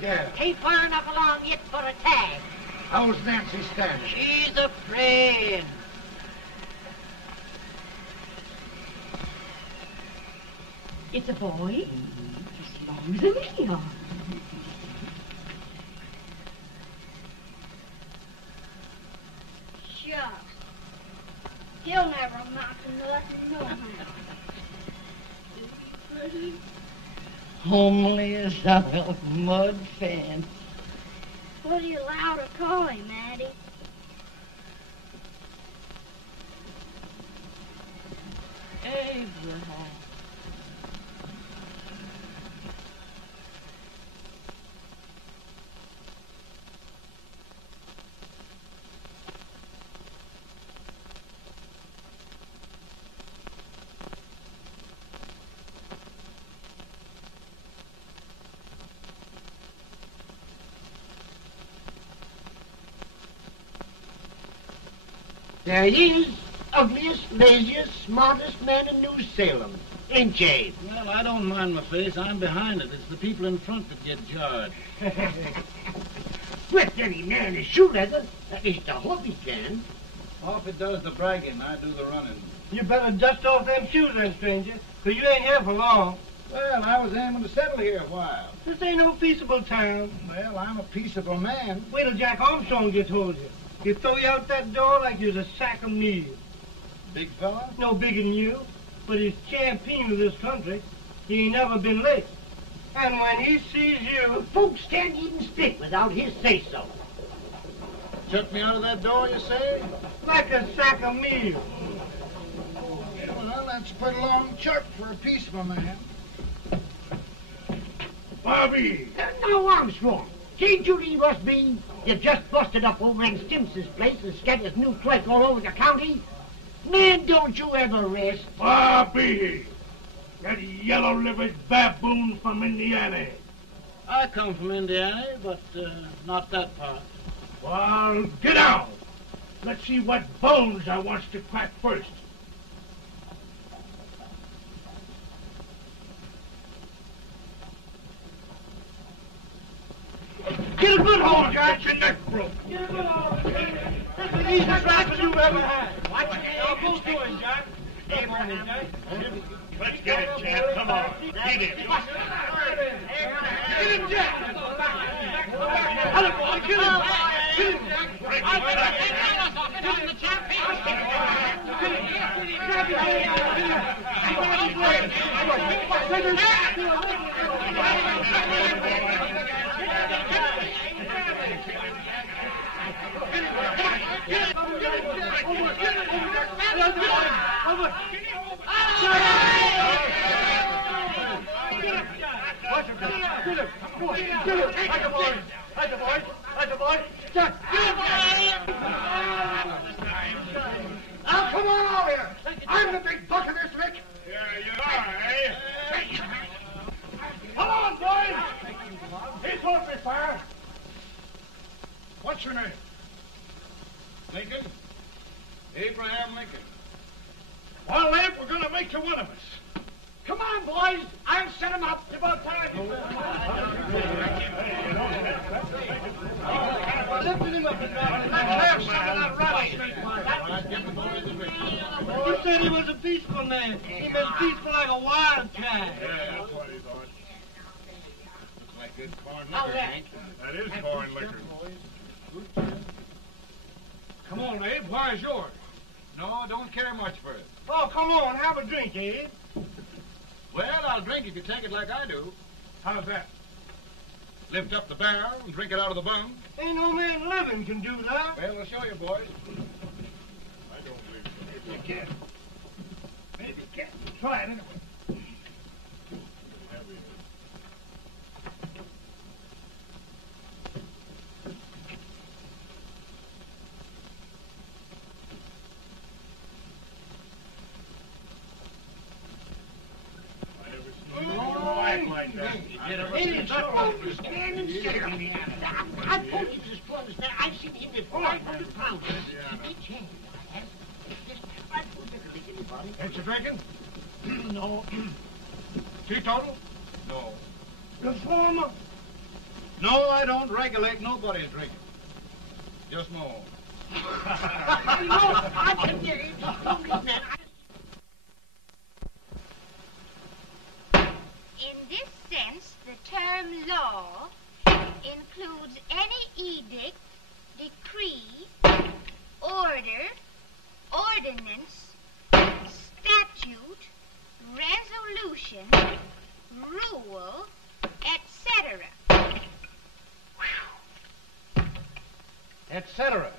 Yeah. Ain't far enough along yet for a tag. How's Nancy standing? She's afraid. It's a boy? As long as a me are. Shucks. He'll never amount to nothing, no how. Homely as a mud fan. What do you allow to call him, Addie? Abraham. There he is, ugliest, laziest, smartest man in New Salem. Ain't Jay? Well, I don't mind my face. I'm behind it. It's the people in front that get jarred. With any man is shoe leather, at least I hope he can. Off it does the bragging. I do the running. You better dust off them shoes then, stranger, 'cause you ain't here for long. Well, I was aiming to settle here a while. This ain't no peaceable town. Well, I'm a peaceable man. Wait till Jack Armstrong gets hold of you. He'll throw you out that door like you're a sack of meal. Big fella? No bigger than you, but he's champion of this country. He ain't never been late. And when he sees you... Folks can't even speak without his say-so. Took me out of that door, you say? like a sack of meal. Well, that's a pretty long chart for a peaceable man. Bobby! Now, Armstrong, can't you leave us be? You've just busted up over in Stimpson's place and scattered new clerk all over the county. Man, don't you ever rest. Bobby! That yellow-livered baboon from Indiana. I come from Indiana, but not that part. Well, get out. Let's see what bones I wants to crack first. Get a good hold, Jack. Your neck broke. Get a good hold. That's the easiest rifle you've ever had. Watch it. Now, both doing, Jack. Abraham. Let's get it, Jack. Come on. Get it. Get him, Jack. Hello, boy. Get him. Get him, Jack. Break it, Jack. Now, come on over here. I'm the big buck of this lick. Yeah, you are, eh? Come on, boys. He's open fire. What's your name? Lincoln? Abraham Lincoln. Well, Lamp, we're going to make you one of us. Come on, boys. I'll set him up. It's about time. Lifted him up and down. Let's have some of that rattlesnake. He said he was a peaceful man. He was peaceful like a wildcat. Yeah, that's what he thought. Looks like good corn Now liquor, that- Hank. That is corn liquor. Come on, Abe. Where's yours? No, don't care much for it. Oh, come on. Have a drink, Abe. Well, I'll drink if you take it like I do. How's that? Lift up the barrel and drink it out of the bung. Ain't no man living can do that. Well, we'll show you, boys. I don't believe so. Maybe you can. Maybe you can. Try it anyway. I never seen you act like that. He's the oldest man in Salem. I told you this brother's man. I've seen him at 500 pounds. He changed. I have. I told you to lick anybody. Ain't you drinking? No. Teetotal? No. Reformer. No, I don't regulate nobody's drinking. Just my own. I can get it. Don't mean that. In this sense, the term law includes any edict, decree, order, ordinance, statute, resolution, rule, etc. Etc.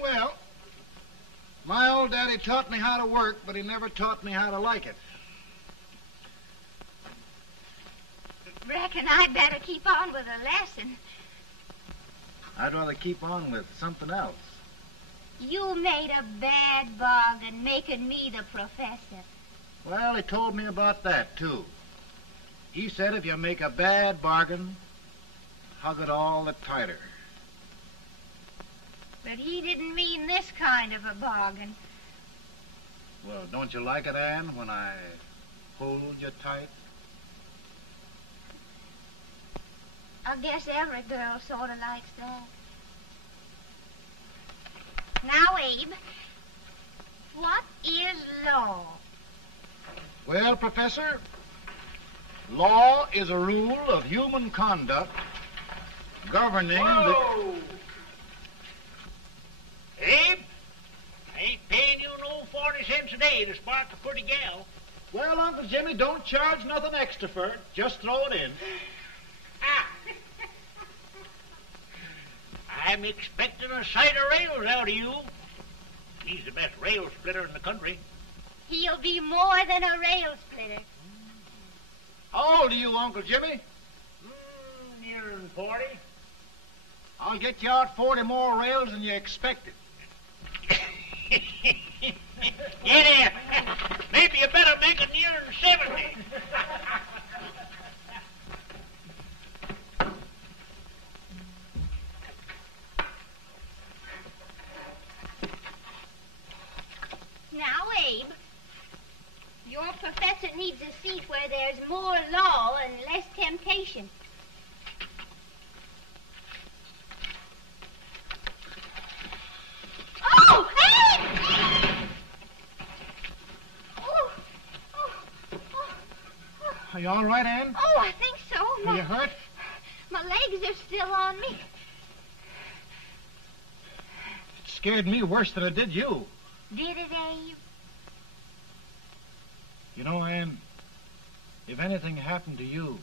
Well, my old daddy taught me how to work, but he never taught me how to like it. Reckon I'd better keep on with the lesson. I'd rather keep on with something else. You made a bad bargain making me the professor. Well, he told me about that, too. He said if you make a bad bargain, hug it all the tighter. But he didn't mean this kind of a bargain. Well, don't you like it, Anne, when I hold you tight? I guess every girl sort of likes that. Now, Abe, what is law? Well, Professor, law is a rule of human conduct governing Whoa! Abe, I ain't paying you no 40 cents a day to spark a pretty gal. Well, Uncle Jimmy, don't charge nothing extra for it. Just throw it in. Ah. I'm expecting a sight of rails out of you. He's the best rail splitter in the country. He'll be more than a rail splitter. How old are you, Uncle Jimmy? Nearing 40. I'll get you out 40 more rails than you expected. Yeah, maybe you better make it nearing 70. Now, Abe, your professor needs a seat where there's more law and less temptation. Oh, Abe! Are you all right, Anne? Oh, I think so. Are you hurt? My legs are still on me. It scared me worse than it did you. Did it, Abe? You know, Anne, if anything happened to you,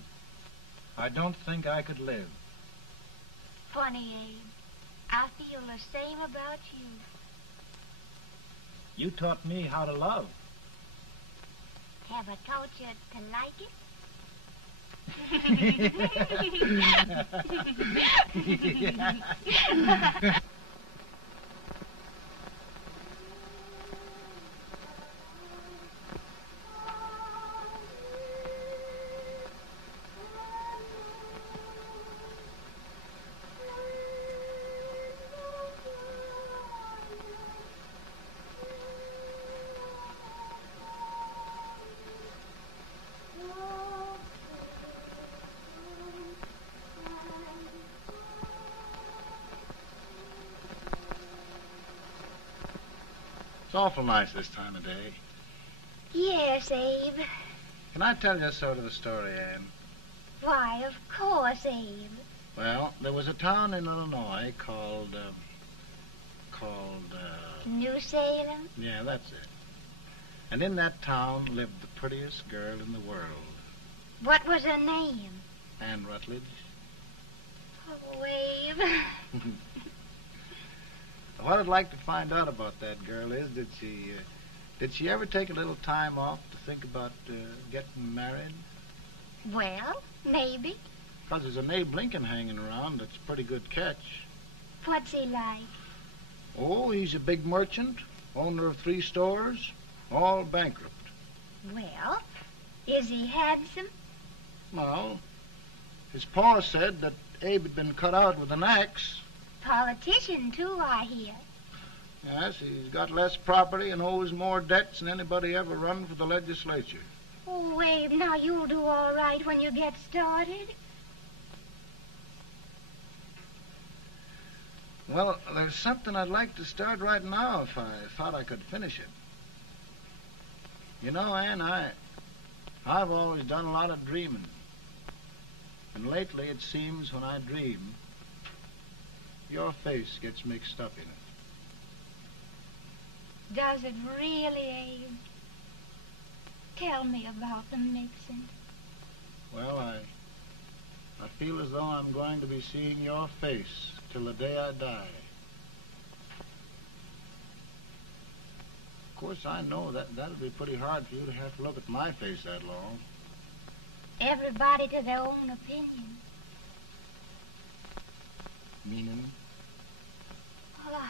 I don't think I could live. Funny, Abe. I feel the same about you. You taught me how to love. Have I taught you to like it? It's awful nice this time of day. Yes, Abe. Can I tell you sort of a story, Anne? Why, of course, Abe. Well, there was a town in Illinois called, New Salem? yeah, that's it. And in that town lived the prettiest girl in the world, What was her name? Anne Rutledge. Oh, Abe. What I'd like to find out about that girl is, did she ever take a little time off to think about getting married? Well, maybe. Because there's an Abe Lincoln hanging around that's a pretty good catch. What's he like? Oh, he's a big merchant, owner of 3 stores, all bankrupt. Well, is he handsome? Well, his pa said that Abe had been cut out with an axe. Politician, too, I hear. Yes, he's got less property and owes more debts than anybody ever run for the legislature. Oh, Abe, now you'll do all right when you get started. Well, there's something I'd like to start right now if I thought I could finish it. You know, Ann, I've always done a lot of dreaming. And lately it seems when I dream, your face gets mixed up in it. Does it really, Abe? Tell me about the mixing. Well, I feel as though I'm going to be seeing your face till the day I die. Of course, I know that'll be pretty hard for you to have to look at my face that long. Everybody to their own opinion. Meaning? Well,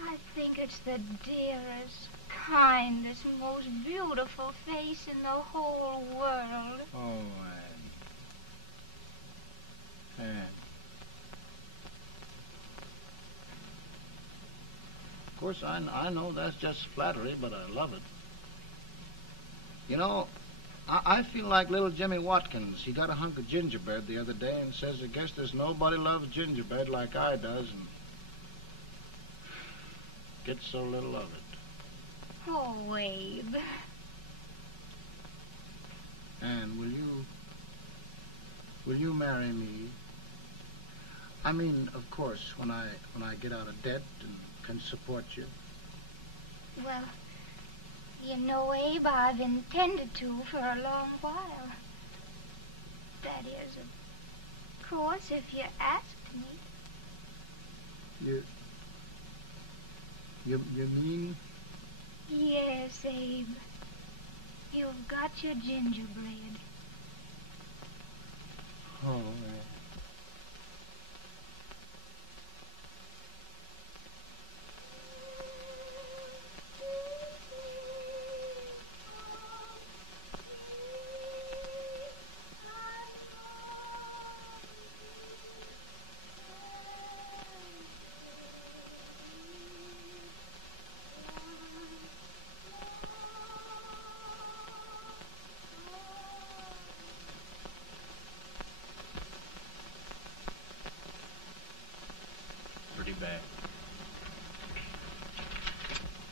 I think it's the dearest, kindest, most beautiful face in the whole world. Oh, Ann. Of course, I know that's just flattery, but I love it. You know, I feel like little Jimmy Watkins. He got a hunk of gingerbread the other day and says, I guess there's nobody loves gingerbread like I does, and gets so little of it. Oh, Abe. Ann, will you marry me? I mean, of course, when I get out of debt and can support you. Well, you know, Abe, I've intended to for a long while. That is, of course, if you asked me. You mean? Yes, Abe. You've got your gingerbread. Oh, Bad.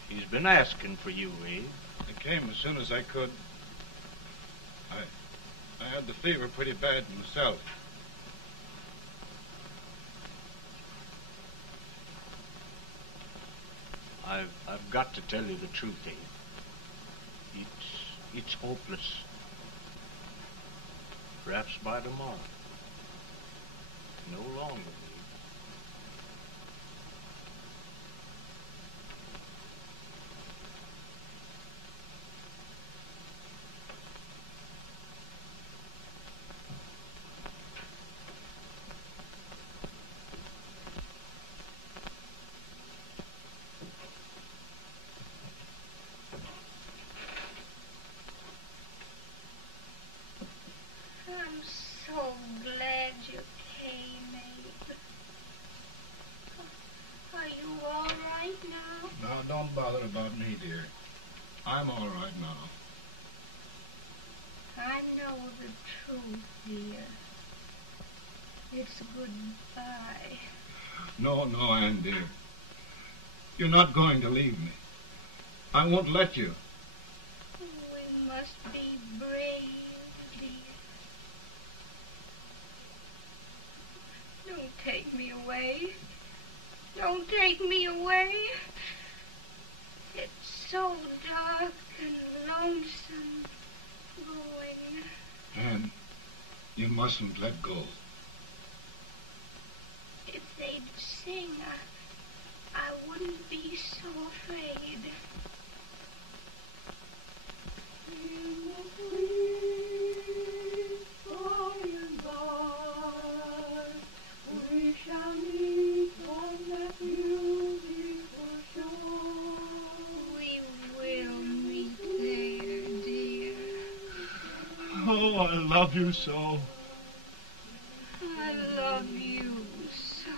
He's been asking for you, Abe. I came as soon as I could. I had the fever pretty bad myself. I've got to tell you the truth, Abe. It's hopeless. Perhaps by tomorrow. No longer. I'm so glad you came, Abe. Are you all right now? No, don't bother about me, dear. I'm all right now. I know the truth, dear. It's goodbye. No, Ann, dear. You're not going to leave me. I won't let you. We must be brave, dear. Don't take me away. Don't take me away. It's so dark and lonesome going. Ann, you mustn't let go. If they'd sing, I wouldn't be so afraid. We shall meet on that beautiful shore. We will meet there, dear. Oh, I love you so. I love you so.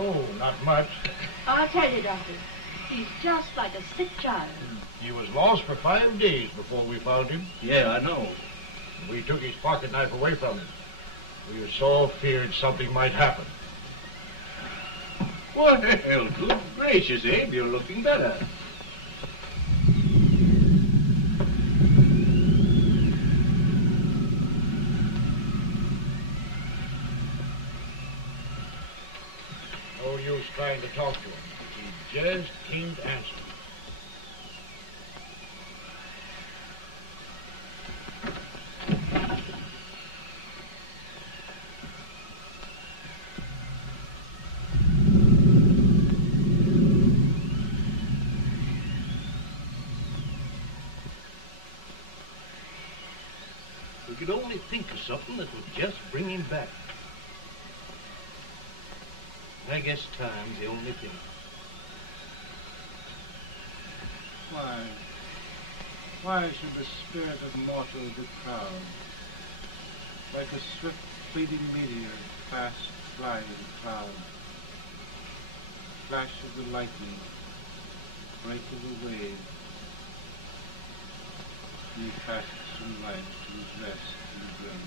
No, not much. I'll tell you, Doctor, he's just like a sick child. He was lost for 5 days before we found him. Yeah, I know. We took his pocket knife away from him. We were so feared something might happen. Well, good gracious, Abe, you're looking better. No use trying to talk to him. He just can't answer. We could only think of something that would just bring him back. I guess time's the only thing. Why should the spirit of mortal be proud? Like a swift fleeting meteor, fast flying cloud. Flash of the lightning, break of the wave. He passes from life to his rest in the grave.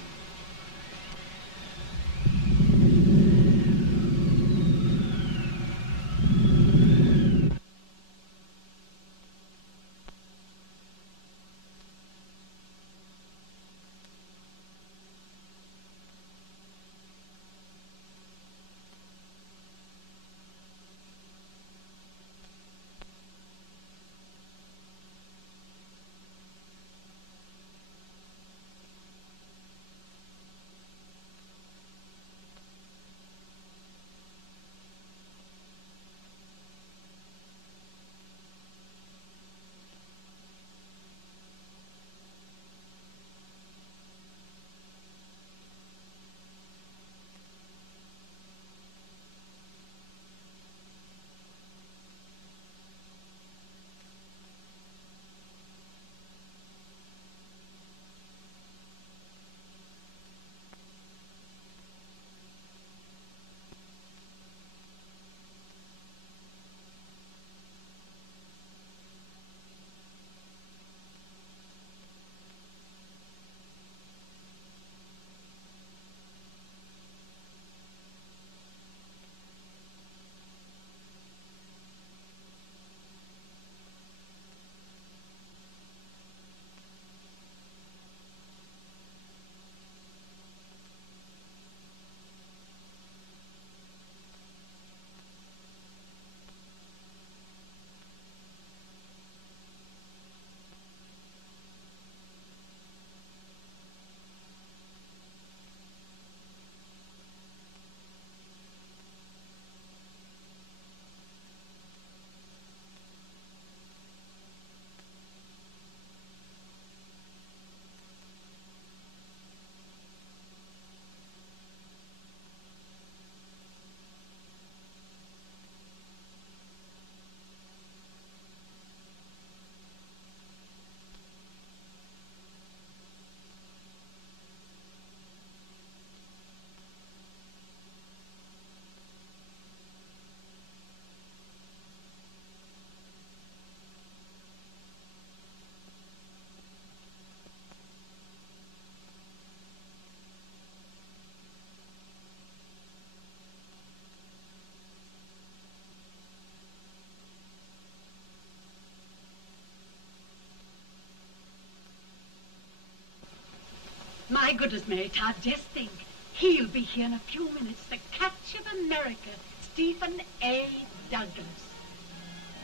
My goodness, Mary Todd, just think. He'll be here in a few minutes. The catch of America, Stephen A. Douglas.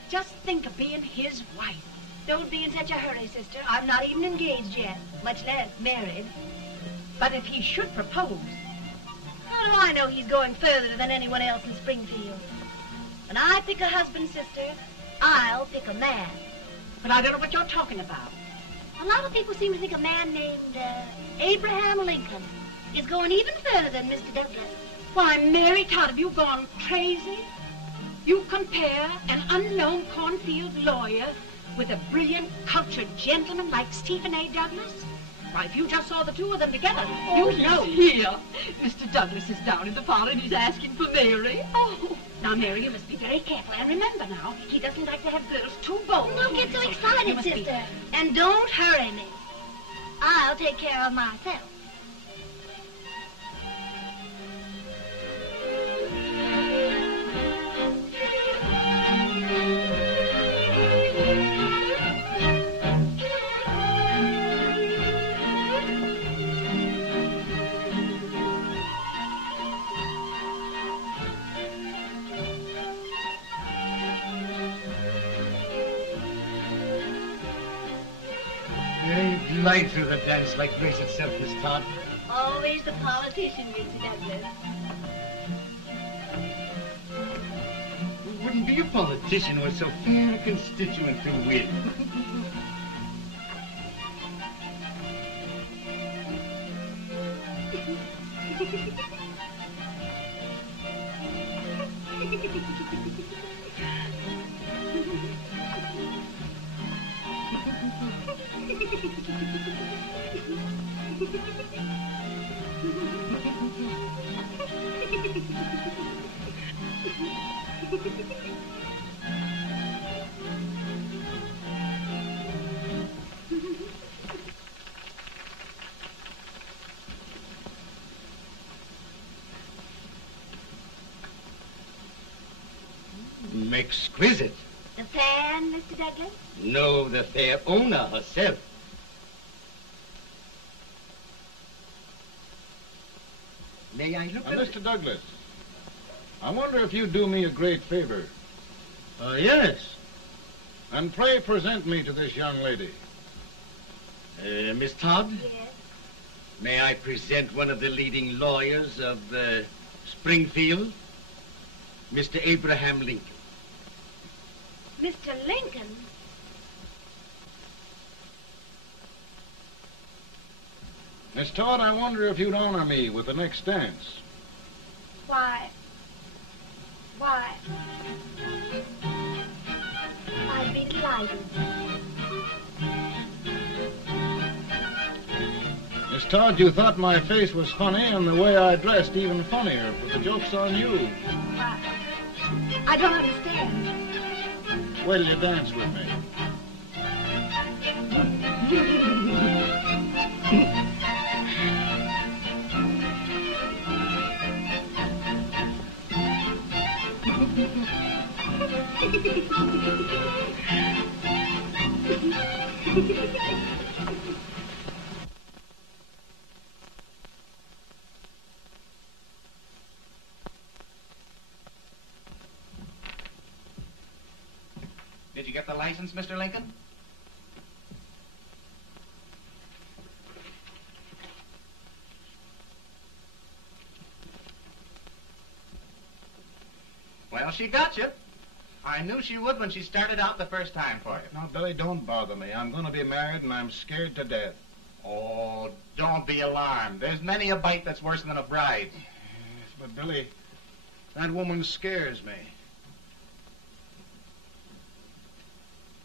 Just think of being his wife. Don't be in such a hurry, sister. I'm not even engaged yet, much less married. But if he should propose... How do I know he's going further than anyone else in Springfield? When I pick a husband, sister, I'll pick a man. But I don't know what you're talking about. A lot of people seem to think a man named Abraham Lincoln is going even further than Mr. Douglas. Why, Mary Todd, have you gone crazy? You compare an unknown cornfield lawyer with a brilliant, cultured gentleman like Stephen A. Douglas? Why, if you just saw the two of them together, Oh, you'd know. Here. Mr. Douglas is down in the parlor and he's asking for Mary. Oh. Now, Mary, you must be very careful. And remember now, he doesn't like to have girls too bold. Don't get so You excited, must be- sister. And don't hurry me. I'll take care of myself. You glide through the dance like grace itself, Miss Todd. Always the politician, Mr. Douglas. Wouldn't be a politician with so fair a constituent to win. Exquisite. The fan, Mr. Douglas? No, the fair owner herself. May I look at it? Mr. Douglas, I wonder if you'd do me a great favor. Yes. And pray present me to this young lady. Miss Todd, Yes. may I present one of the leading lawyers of Springfield, Mr. Abraham Lincoln. Mr. Lincoln? Miss Todd, I wonder if you'd honor me with the next dance. Why? I'd be delighted. Miss Todd, you thought my face was funny and the way I dressed even funnier, but the joke's on you. I don't understand. Wait till you dance with me. Did you get the license, Mr. Lincoln? Well, she got you. I knew she would when she started out the first time for you. Now, Billy, don't bother me. I'm going to be married and I'm scared to death. Oh, don't be alarmed. There's many a bite that's worse than a bride. Yes, but Billy, that woman scares me.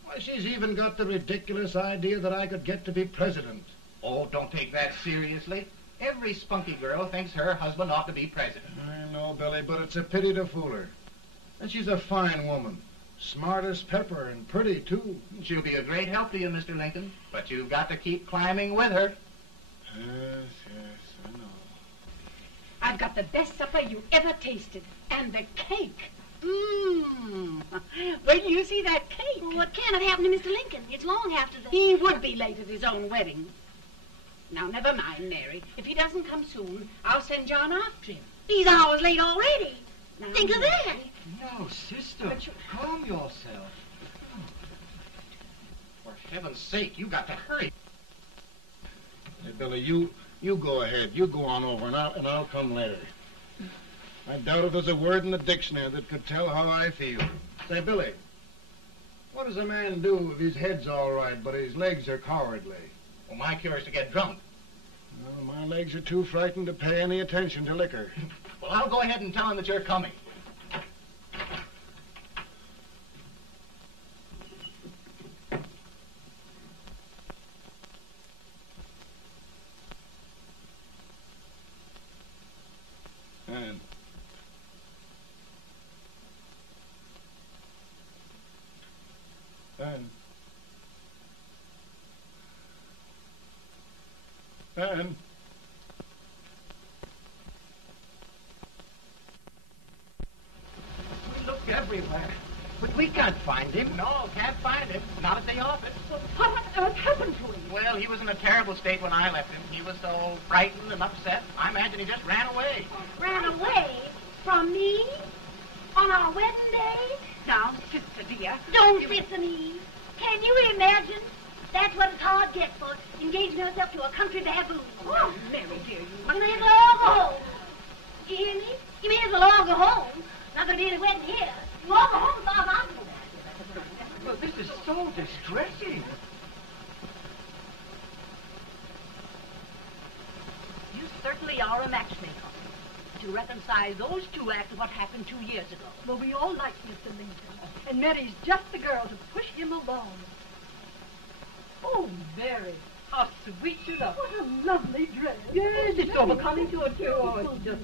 Why, she's even got the ridiculous idea that I could get to be president. Oh, don't take that seriously. Every spunky girl thinks her husband ought to be president. I know, Billy, but it's a pity to fool her. And she's a fine woman. Smart as pepper and pretty, too. She'll be a great help to you, Mr. Lincoln. But you've got to keep climbing with her. Yes, I know. I've got the best supper you ever tasted. And the cake. Mmm. When you see that cake. Well, what can have happened to Mr. Lincoln? It's long after the... He would be late at his own wedding. Now, never mind, Mary. If he doesn't come soon, I'll send John after him. He's hours late already. Now, Think of that. Mary. No, sister. But you- Calm yourself. For heaven's sake, you got to hurry. Hey, Billy, you go ahead. You go on over, and I'll come later. I doubt if there's a word in the dictionary that could tell how I feel. Say, Billy, what does a man do if his head's all right, but his legs are cowardly? Well, my cure is to get drunk. Well, my legs are too frightened to pay any attention to liquor. Well, I'll go ahead and tell him that you're coming. And We looked everywhere, but we can't find him. No, can't find him. Not at the office. Well, what on earth happened to him? Well, he was in a terrible state when I left him. He was so frightened and upset. I imagine he just ran away. Ran away from me on our wedding day? Now, sister dear. Don't listen, Eve. Can you imagine? That's what it's hard gets for engaging herself to a country baboon. Oh, Mary dear, you You may as well all go home. You hear me? You may as well all go home. Not gonna be any wedding here. You all go home as far as I'm concerned. Well, this is so distressing. You certainly are a matchmaker. To reconcile those two after what happened 2 years ago. Well, we all like Mr. Lincoln. And Mary's just the girl to push him along. Oh, Mary, how sweet you look. What a lovely dress. Yes, it's overcoming to it, too. Oh, it's just...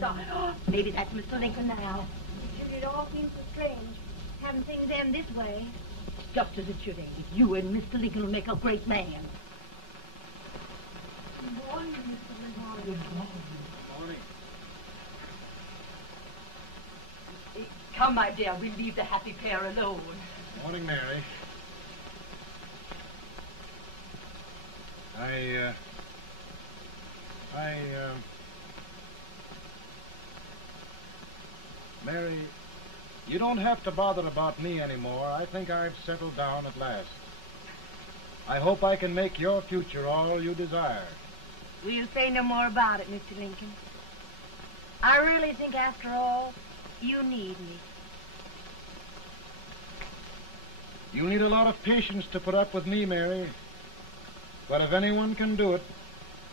maybe that's Mr. Lincoln now. It all seems so strange, having things end this way. It's just as it should end. You and Mr. Lincoln will make a great man. Good morning, Mr. Lincoln. Good morning. Morning. Come, my dear, we'll leave the happy pair alone. Morning, Mary. Mary, you don't have to bother about me anymore. I think I've settled down at last. I hope I can make your future all you desire. We'll say no more about it, Mr. Lincoln. I really think, after all, you need me. You need a lot of patience to put up with me, Mary. But if anyone can do it,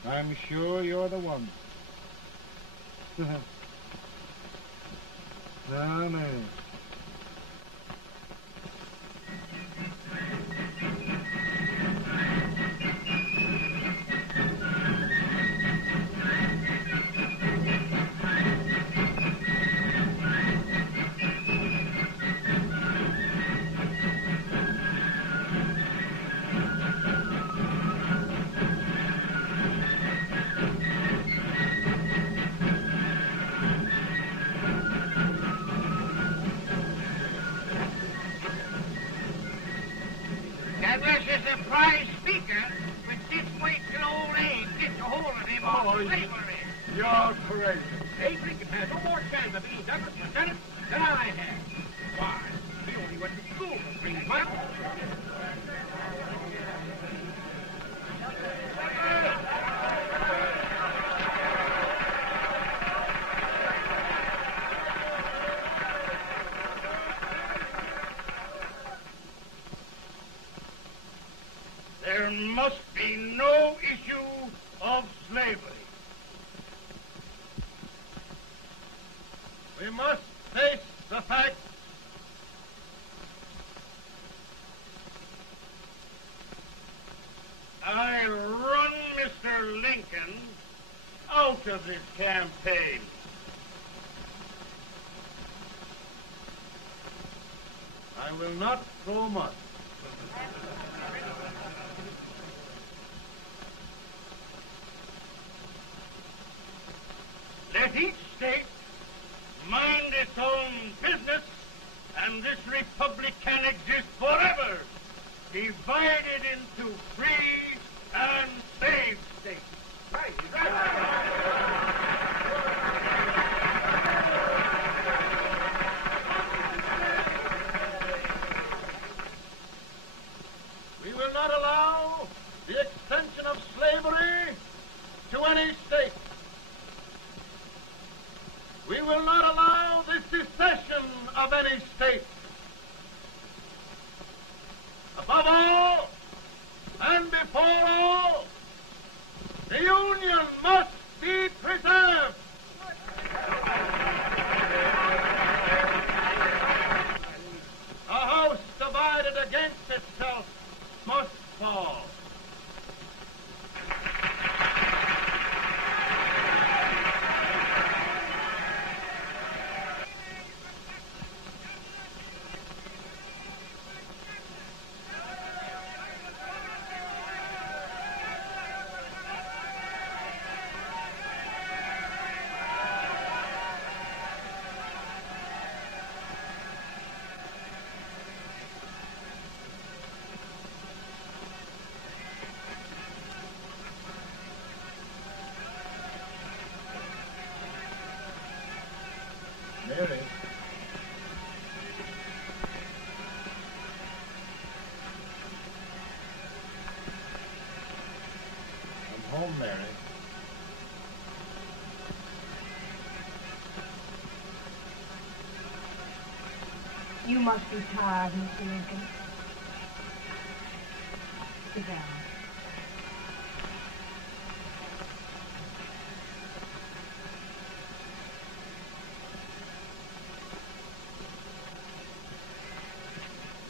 I'm sure you're the one. Now, Mary. Douglas is a prize speaker, but this wait till old age gets a hold of him on slavery. You're crazy. Abe Lincoln has no more chance of being Douglas Lieutenant than I have. Why, he only went to school for 3 months. There must be no issue of slavery. We must face the fact I run Mr. Lincoln out of this campaign. I will not throw much. Let each state mind its own business, and this republic can exist forever, divided into free and slave states. Right, right. We will not allow the extension of slavery to any state. We will not allow the secession of any state. Above all, and before all, the Union must be preserved. A house divided against itself must fall. home, Mary. You must be tired, Mr. Lincoln. Sit down.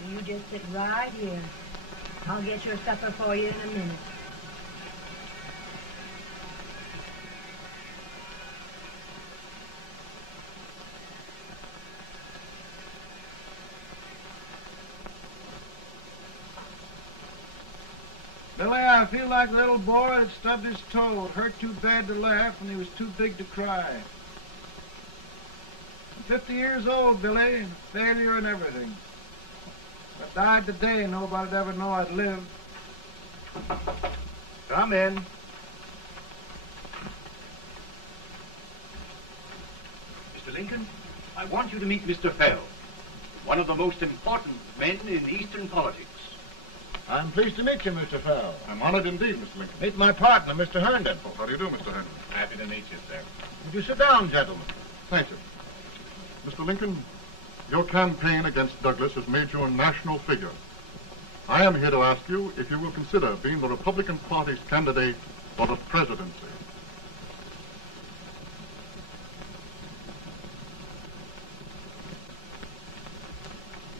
You just sit right here. I'll get your supper for you in a minute. Billy, I feel like a little boy that stubbed his toe. It hurt too bad to laugh, and he was too big to cry. I'm 50 years old, Billy, failure and everything. If I died today, nobody'd ever know I'd lived. Come in. Mr. Lincoln, I want you to meet Mr. Fell, one of the most important men in Eastern politics. I'm pleased to meet you, Mr. Fell. I'm honored indeed, Mr. Lincoln. Meet my partner, Mr. Herndon. Oh, how do you do, Mr. Herndon? Happy to meet you, sir. Would you sit down, gentlemen? Thank you. Mr. Lincoln, your campaign against Douglas has made you a national figure. I am here to ask you if you will consider being the Republican Party's candidate for the presidency.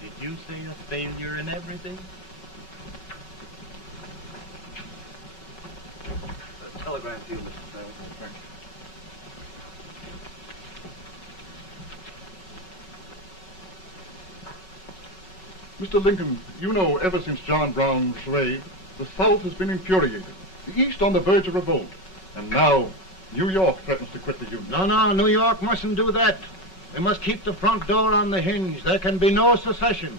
Did you say a failure in everything? A telegram to you, Mr. Fell. Thank you. Mr. Lincoln, you know ever since John Brown's raid, the South has been infuriated, the East on the verge of revolt, and now New York threatens to quit the Union. No, New York mustn't do that. They must keep the front door on the hinge. There can be no secession.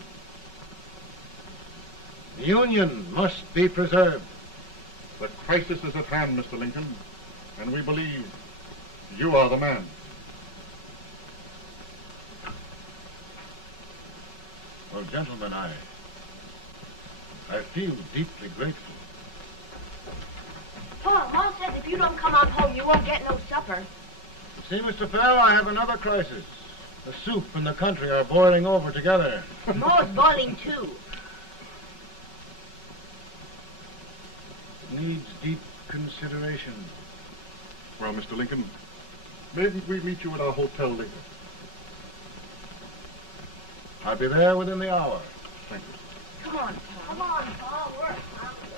The Union must be preserved. The crisis is at hand, Mr. Lincoln, and we believe you are the man. Well, gentlemen, I feel deeply grateful. Paul, Mom says if you don't come on home, you won't get no supper. See, Mr. Fell, I have another crisis. The soup and the country are boiling over together. More's boiling, too. Needs deep consideration. Well, Mr. Lincoln, maybe we meet you at our hotel later. I'll be there within the hour. Thank you. Come on, Paul. Come on, Paul. We're hungry.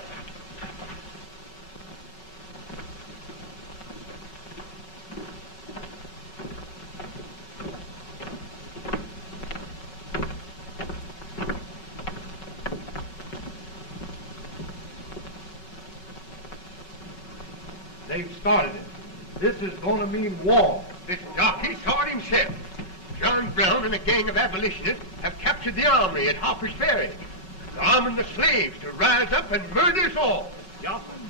They've started it. This is going to mean war. This jockey saw it himself. John Brown and a gang of abolitionists have captured the armory at Harper's Ferry, arming the slaves to rise up and murder us all. Johnson,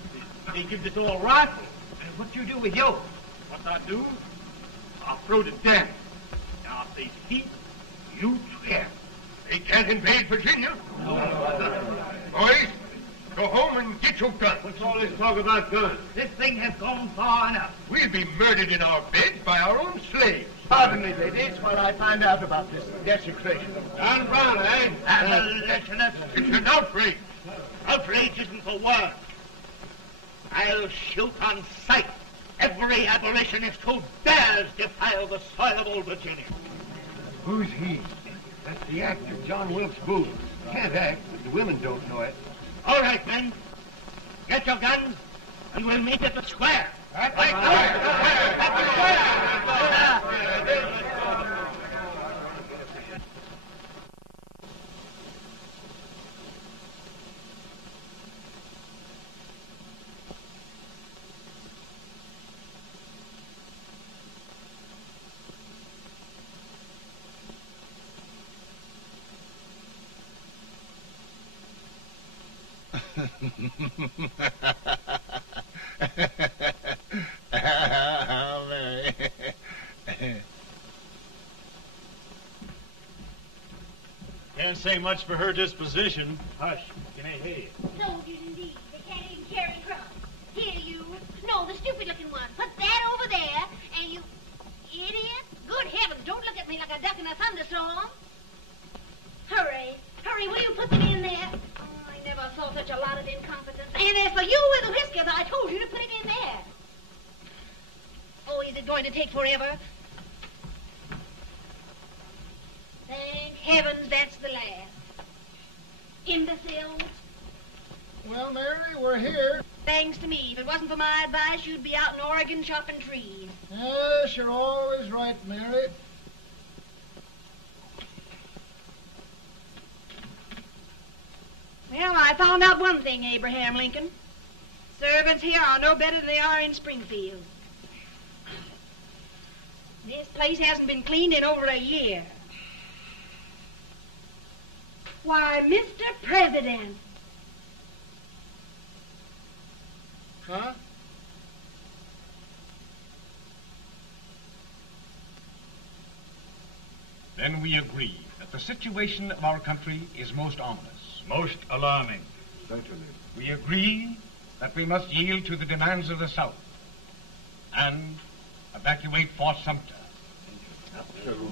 they give this all rifles. And what you do with yours? What I do? I'll throw the damn. Now, if they speak, you swear. They can't invade Virginia. Boys, go home and get your guns. What's all this talk about guns? This thing has gone far enough. We'll be murdered in our beds by our own slaves. Pardon me, ladies, while I find out about this desecration. John Brown, eh? Abolitionists. It's an outrage. Outrage isn't the word. I'll shoot on sight every abolitionist who dares defile the soil of old Virginia. Who's he? That's the actor, John Wilkes Booth. Can't act, but the women don't know it. All right, men. Get your guns, and we'll meet at the square. At the square! At the square! Mary. Can't say much for her disposition. Hush, can I hear you? Soldiers indeed. They can't even carry crumbs. Here, you. competence. And as for you with the whiskers, I told you to put it in there. Oh, is it going to take forever? Thank heavens that's the last. Imbeciles. Well, Mary, we're here. Thanks to me. If it wasn't for my advice, you'd be out in Oregon chopping trees. Yes, you're always right, Mary. Well, I found out one thing, Abraham Lincoln. Servants here are no better than they are in Springfield. This place hasn't been cleaned in over a year. Why, Mr. President. Huh? Then we agree that the situation of our country is most ominous. Most alarming. Certainly. We agree that we must yield to the demands of the South and evacuate Fort Sumter.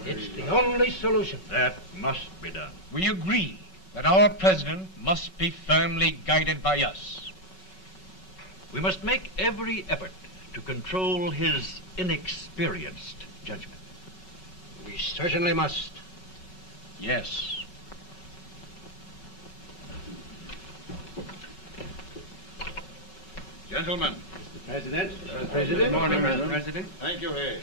It's the only solution. That must be done. We agree that our president must be firmly guided by us. We must make every effort to control his inexperienced judgment. We certainly must. Yes. Gentlemen. President. Good morning, Mr. President. Thank you, Hay.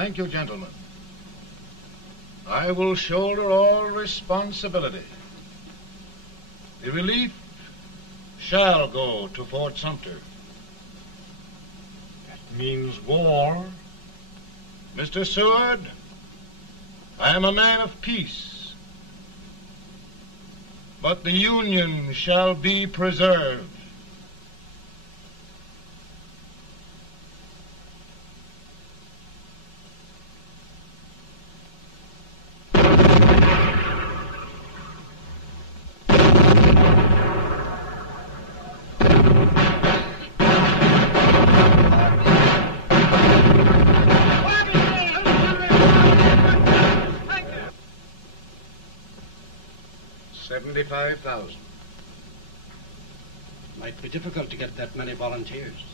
Thank you, gentlemen. I will shoulder all responsibility. The relief shall go to Fort Sumter. That means war. Mr. Seward, I am a man of peace. But the Union shall be preserved. $75,000. Might be difficult to get that many volunteers.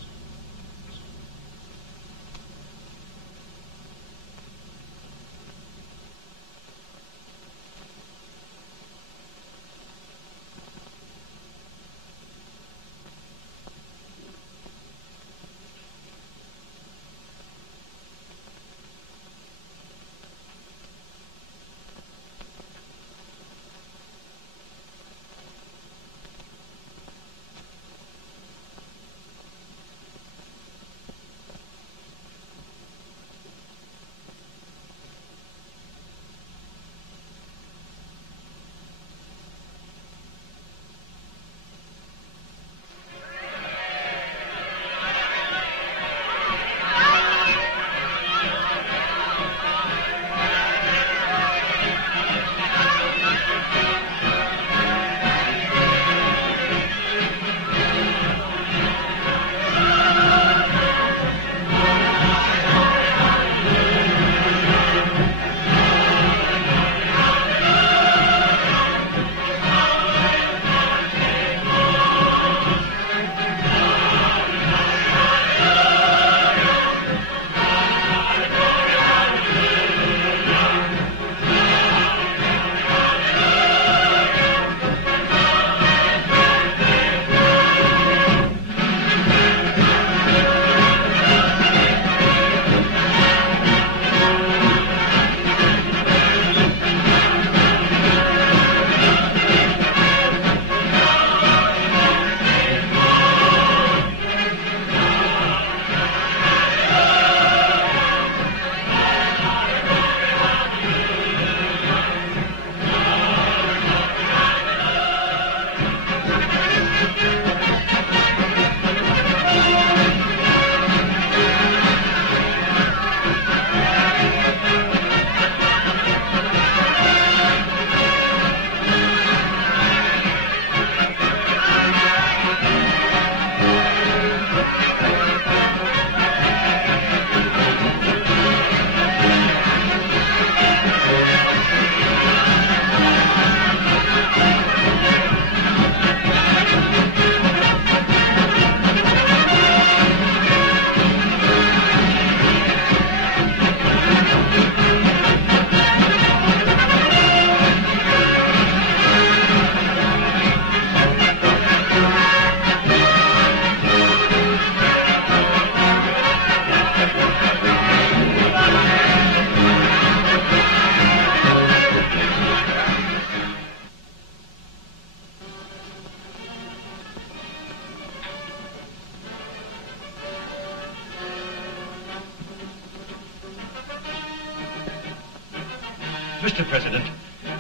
Mr. President,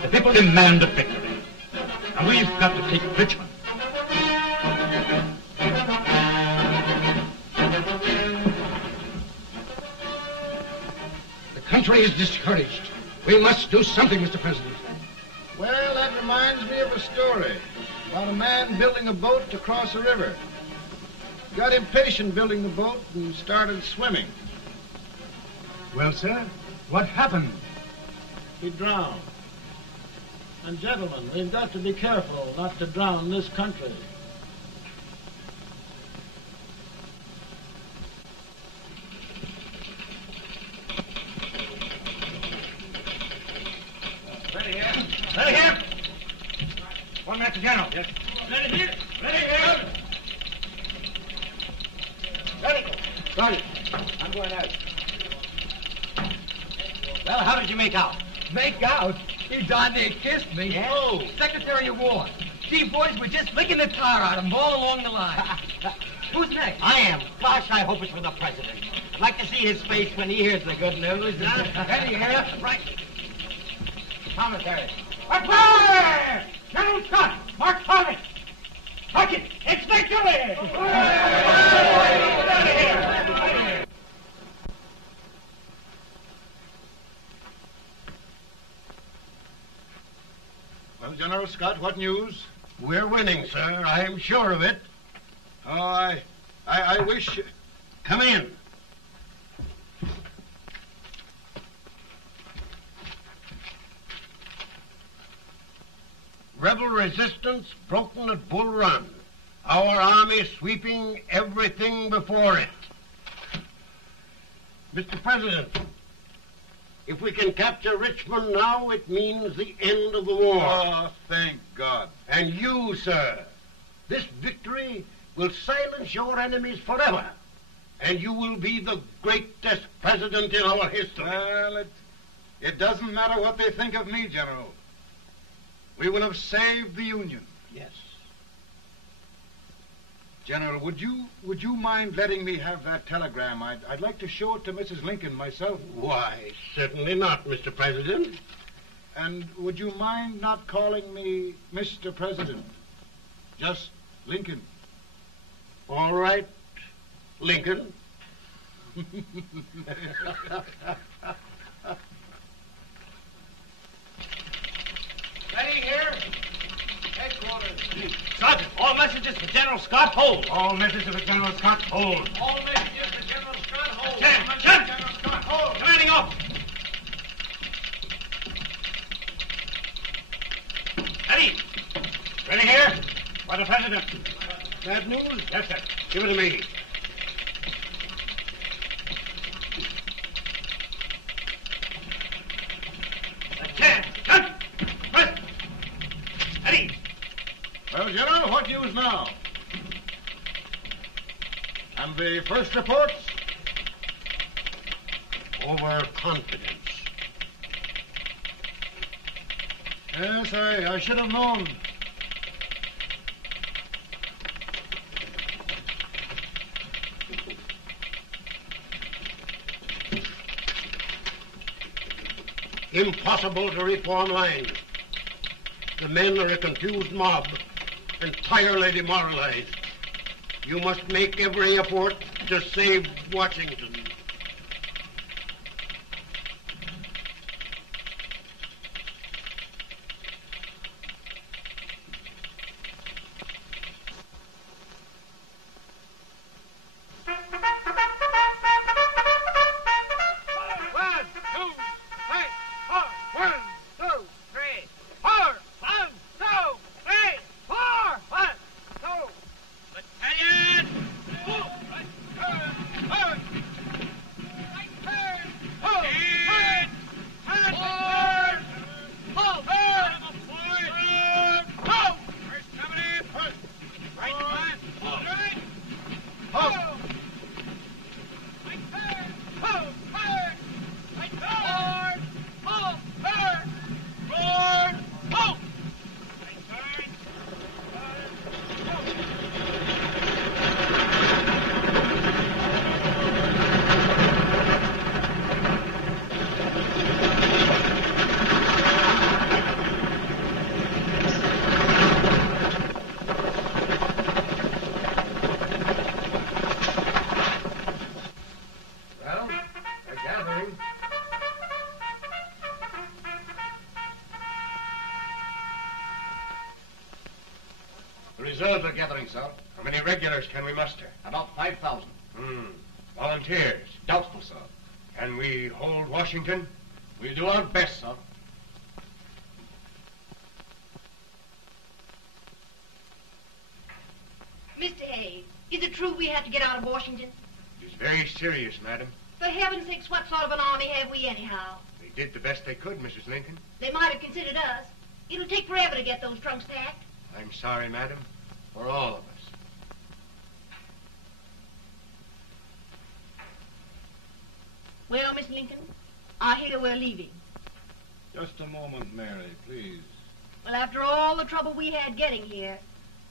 the people demand a victory. And we've got to take Richmond. The country is discouraged. We must do something, Mr. President. Well, that reminds me of a story about a man building a boat to cross a river. He got impatient building the boat and started swimming. Well, sir, what happened? He drowned. And gentlemen, we've got to be careful not to drown this country. Ready here. Ready here. 1 minute to General. Yes. Ready here. Ready here. Ready. Ready. I'm going out. Well, how did you make out? Make out? He darn near kissed me. Yeah? Oh, Secretary of War. Gee, boys, we're just licking the tar out of him all along the line. Who's next? I am. Gosh, I hope it's for the president. I'd like to see his face when he hears the good news. Ready here. Right. Commissary. Fire! General Scott! Mark Thomas! Sergeant, it's victory! Well, General Scott, what news? We're winning, sir. I'm sure of it. Oh, I wish... Come in. Rebel resistance broken at Bull Run. Our army sweeping everything before it. Mr. President, if we can capture Richmond now, it means the end of the war. Oh, thank God. And you, sir, this victory will silence your enemies forever. And you will be the greatest president in our history. Well, it doesn't matter what they think of me, General. We will have saved the Union. Yes. General, would you mind letting me have that telegram? I'd like to show it to Mrs. Lincoln myself. Why, certainly not, Mr. President. And would you mind not calling me Mr. President? Just Lincoln. All right, Lincoln. Ready here. Headquarters. Sergeant, all messages for General Scott, hold. All messages for General Scott, hold. All messages for General Scott, hold. Lieutenant, General Scott, hold. Commanding officer. Ready. Ready here. For the President. Bad news? Yes, sir. Give it to me. Well, General, what news now? And the first reports? Overconfidence. Yes, I should have known. Impossible to reform lines. The men are a confused mob, entirely demoralized. You must make every effort to save Washington. reserves are gathering, sir. How many regulars can we muster? About 5,000. Volunteers? Doubtful, sir. Can we hold Washington? We'll do our best, sir. Mr. Hayes, is it true we have to get out of Washington? It is very serious, madam. For heaven's sakes, what sort of an army have we anyhow? They did the best they could, Mrs. Lincoln. They might have considered us. It'll take forever to get those trunks packed. I'm sorry, madam, for all of us. Well, Miss Lincoln, I hear we're leaving. Just a moment, Mary, please. Well, after all the trouble we had getting here,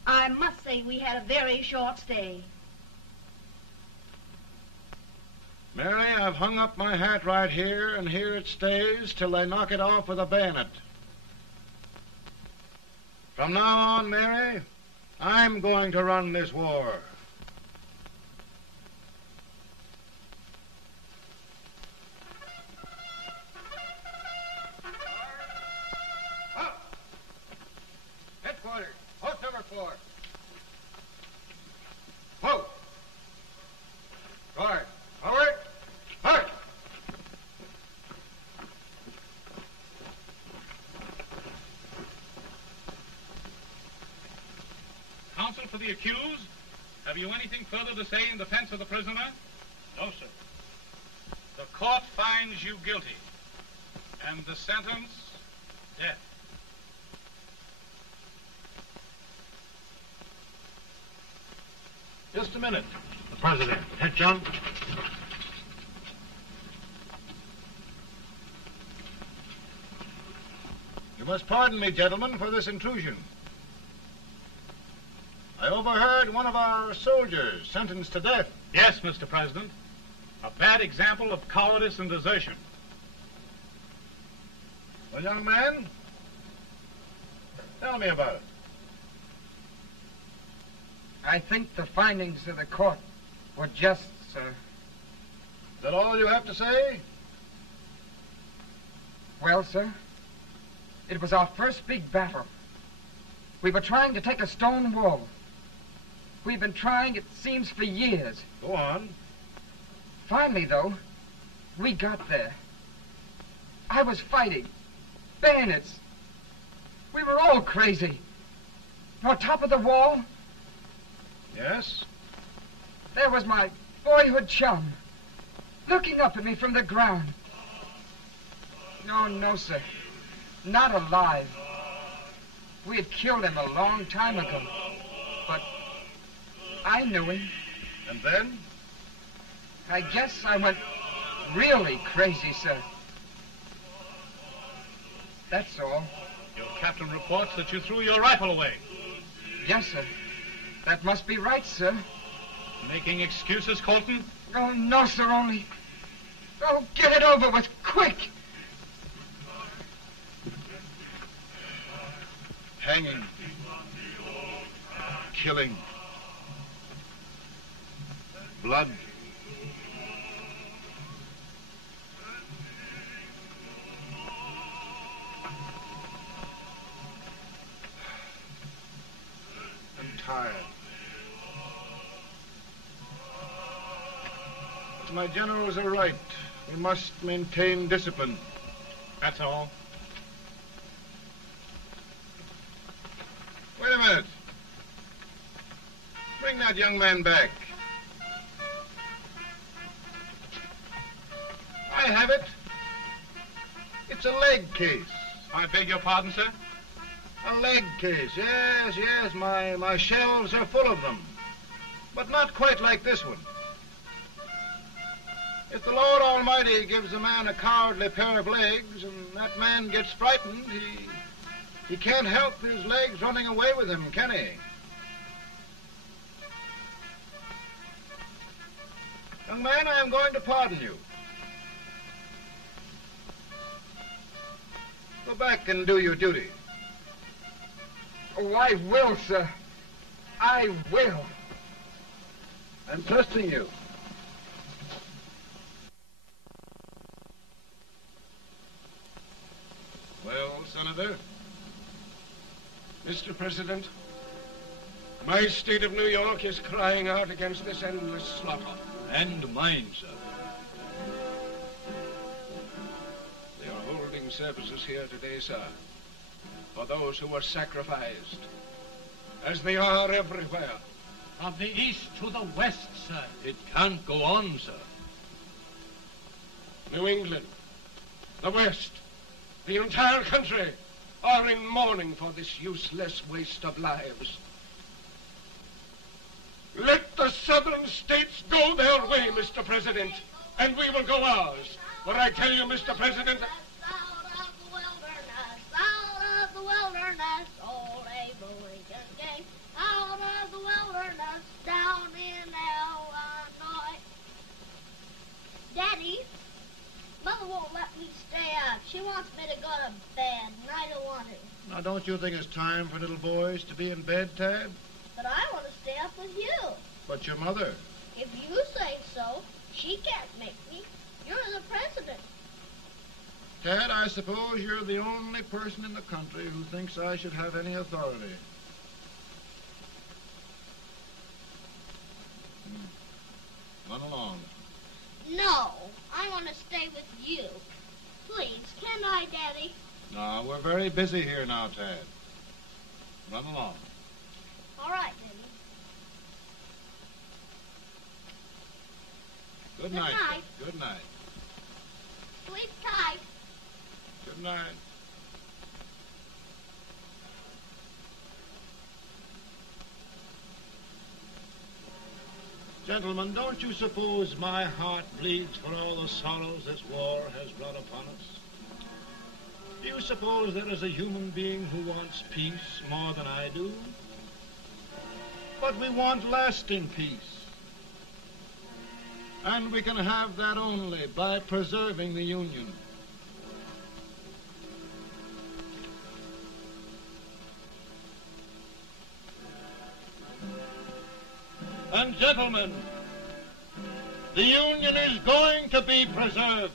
I must say we had a very short stay. Mary, I've hung up my hat right here, and here it stays till they knock it off with a bayonet. From now on, Mary, I'm going to run this war. Headquarters, post number 4. Whoa! Guard, forward, march! Counsel for the accused, have you anything further to say in defense of the prisoner? No, sir. The court finds you guilty, and the sentence, death. Just a minute. The president. Head, John. You must pardon me, gentlemen, for this intrusion. I overheard one of our soldiers sentenced to death. Yes, Mr. President. A bad example of cowardice and desertion. Well, young man, tell me about it. I think the findings of the court were just, sir. Is that all you have to say? Well, sir, it was our first big battle. We were trying to take a stone wall. We've been trying, it seems, for years. Go on. Finally, though, we got there. I was fighting. Bayonets. We were all crazy. On top of the wall, Yes? there was my boyhood chum, looking up at me from the ground. No, sir. Not alive. We had killed him a long time ago. But I knew him. And then? I guess I went really crazy, sir. That's all. Your captain reports that you threw your rifle away. Yes, sir. That must be right, sir. Making excuses, Colton? Oh, no, sir, only... Oh, get it over with, quick! Hanging. Killing. Blood. I'm tired. But my generals are right. We must maintain discipline. That's all. Wait a minute. Bring that young man back. I have it. It's a leg case. I beg your pardon, sir? A leg case, yes. My shelves are full of them. But not quite like this one. If the Lord Almighty gives a man a cowardly pair of legs and that man gets frightened, he can't help his legs running away with him, can he? Young man, I am going to pardon you. Go back and do your duty. Oh, I will, sir. I will. I'm trusting you. Well, Senator? Mr. President, My state of New York is crying out against this endless slaughter. And mine, sir. They are holding services here today, sir, for those who were sacrificed, as they are everywhere. From the east to the west, sir. It can't go on, sir. New England, the West, the entire country are in mourning for this useless waste of lives. Let the southern states go their way, Mr. President, and we will go ours. For I tell you, Mr. President... Out of the wilderness, old Abe Lincoln came. Out of the wilderness, down in Illinois. Daddy, Mother won't let me stay up. She wants me to go to bed, and I don't want to. Now, don't you think it's time for little boys to be in bed, Tad? But I want to stay up with you. But your mother. If you say so, she can't make me. You're the president. Tad, I suppose you're the only person in the country who thinks I should have any authority. Run along. No, I want to stay with you. Please, can I, Daddy? No, we're very busy here now, Tad. Run along. All right, Daddy. Good night. night. Good night. Sleep tight. Good night. Gentlemen, don't you suppose my heart bleeds for all the sorrows this war has brought upon us? Do you suppose there is a human being who wants peace more than I do? But we want lasting peace. And we can have that only by preserving the Union. And gentlemen, the Union is going to be preserved.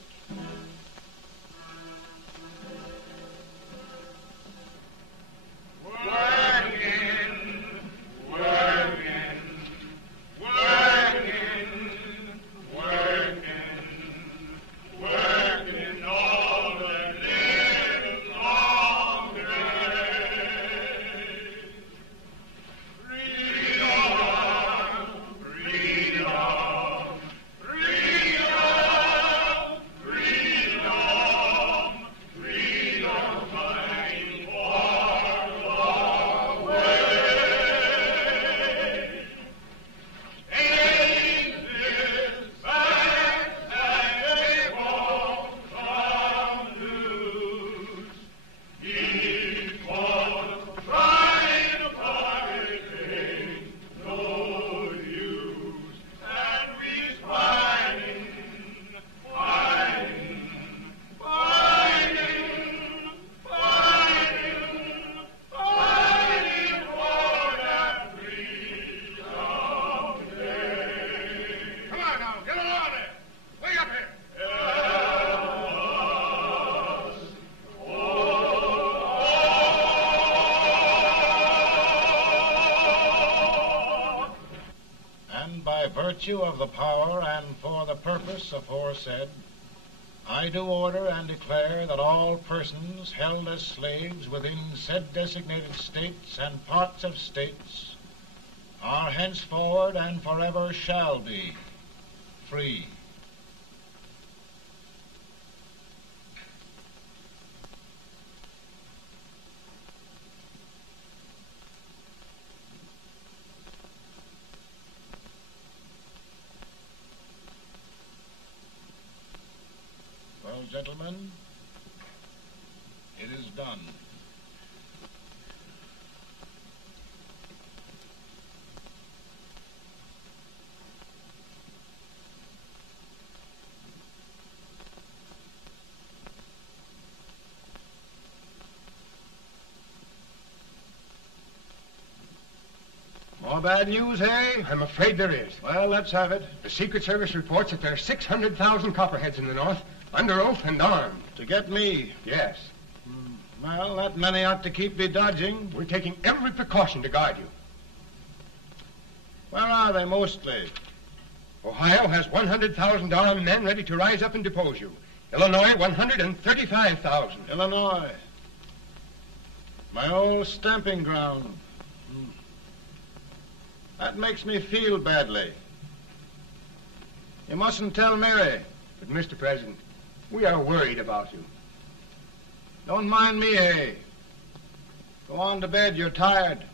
Virtue of the power and for the purpose aforesaid, I do order and declare that all persons held as slaves within said designated states and parts of states are henceforward and forever shall be free. Well, gentlemen, it is done. More bad news, hey? I'm afraid there is. Well, let's have it. The Secret Service reports that there are 600,000 copperheads in the North, under oath and armed. To get me? Yes. Well, that many ought to keep me dodging. We're taking every precaution to guard you. Where are they mostly? Ohio has $100,000 men ready to rise up and depose you. Illinois, 135,000. Illinois. My old stamping ground. That makes me feel badly. You mustn't tell Mary. But, Mr. President, we are worried about you. Don't mind me, eh? Go on to bed. You're tired.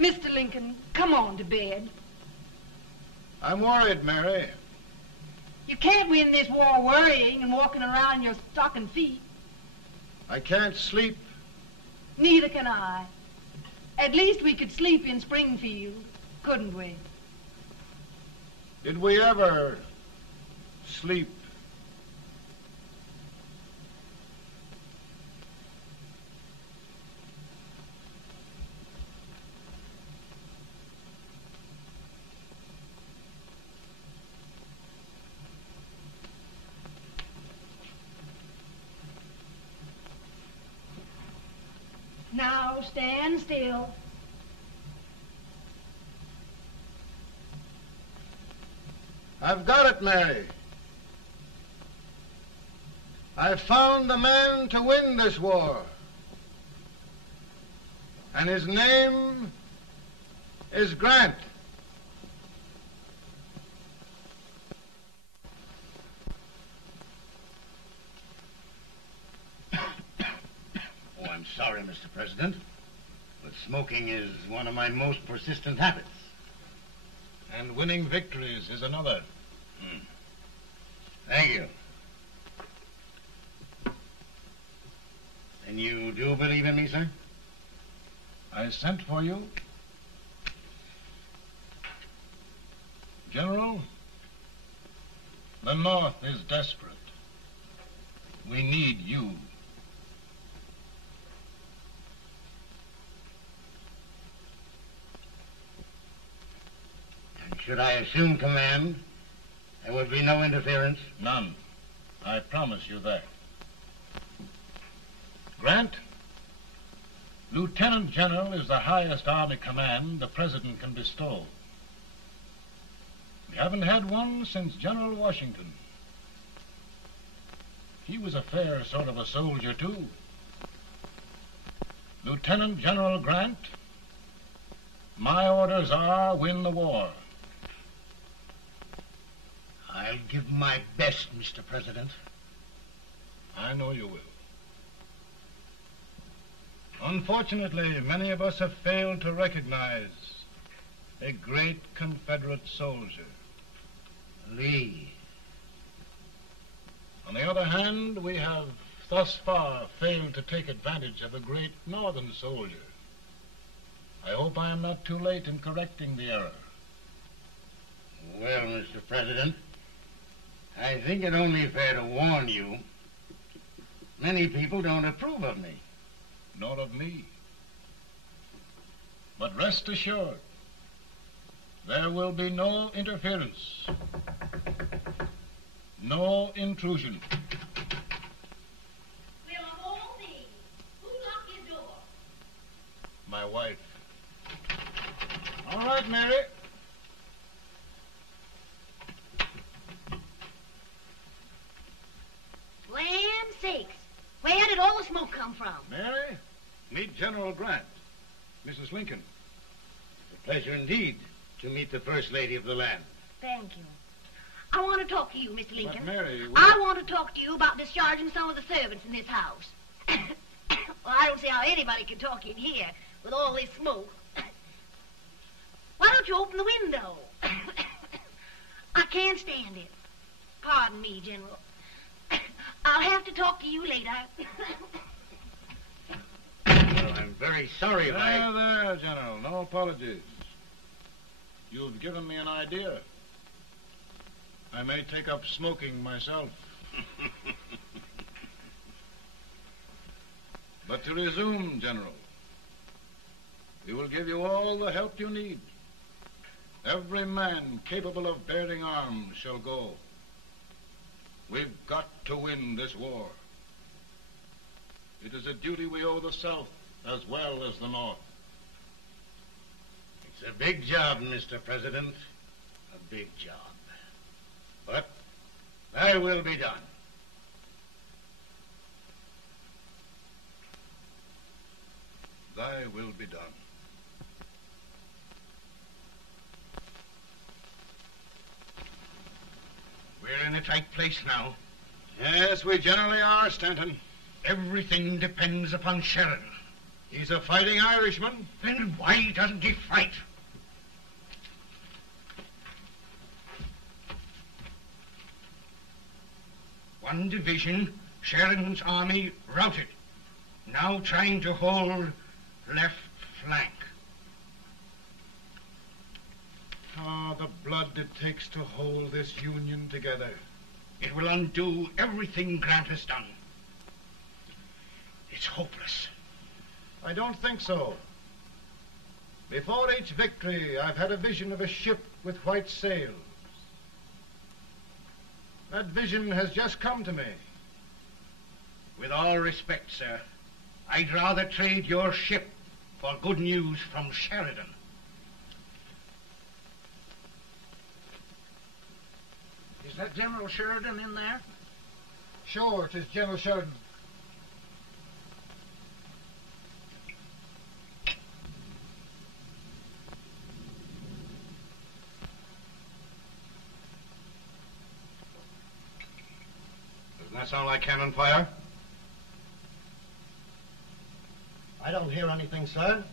Mr. Lincoln, come on to bed. I'm worried, Mary. You can't win this war worrying and walking around in your stocking feet. I can't sleep. Neither can I. At least we could sleep in Springfield, couldn't we? Did we ever sleep? Now stand still. I've got it, Mary. I've found the man to win this war. And his name is Grant. Oh, I'm sorry, Mr. President, but smoking is one of my most persistent habits. And winning victories is another. Thank you. Then you do believe in me, sir? I sent for you. General, the North is desperate. We need you. And should I assume command, there would be no interference? None. I promise you that. Grant, Lieutenant General is the highest army command the President can bestow. We haven't had one since General Washington. He was a fair sort of a soldier, too. Lieutenant General Grant, my orders are win the war. I'll give my best, Mr. President. I know you will. Unfortunately, many of us have failed to recognize a great Confederate soldier. Lee. On the other hand, we have thus far failed to take advantage of a great Northern soldier. I hope I am not too late in correcting the error. Well, Mr. President, I think it only fair to warn you. Many people don't approve of me. Nor of me. But rest assured, there will be no interference, no intrusion. Will all these. Who locked your door? My wife. All right, Mary. Land sakes. Where did all the smoke come from? Mary, meet General Grant. Mrs. Lincoln. It's a pleasure indeed to meet the First Lady of the land. Thank you. I want to talk to you, Mr. Lincoln. But Mary, I want to talk to you about discharging some of the servants in this house. Well, I don't see how anybody can talk in here with all this smoke. Why don't you open the window? I can't stand it. Pardon me, General. I'll have to talk to you later. Well, I'm very sorry if There, General. No apologies. You've given me an idea. I may take up smoking myself. But to resume, General, we will give you all the help you need. Every man capable of bearing arms shall go. We've got to win this war. It is a duty we owe the South as well as the North. It's a big job, Mr. President. A big job. But thy will be done. Thy will be done. We're in a tight place now. Yes, we generally are, Stanton. Everything depends upon Sheridan. He's a fighting Irishman. Then why doesn't he fight? One division, Sheridan's army, routed. Now trying to hold left flank. Ah, the blood it takes to hold this Union together. It will undo everything Grant has done. It's hopeless. I don't think so. Before each victory, I've had a vision of a ship with white sails. That vision has just come to me. With all respect, sir, I'd rather trade your ship for good news from Sheridan. Is that General Sheridan in there? Sure, it is General Sheridan. Doesn't that sound like cannon fire? I don't hear anything, sir.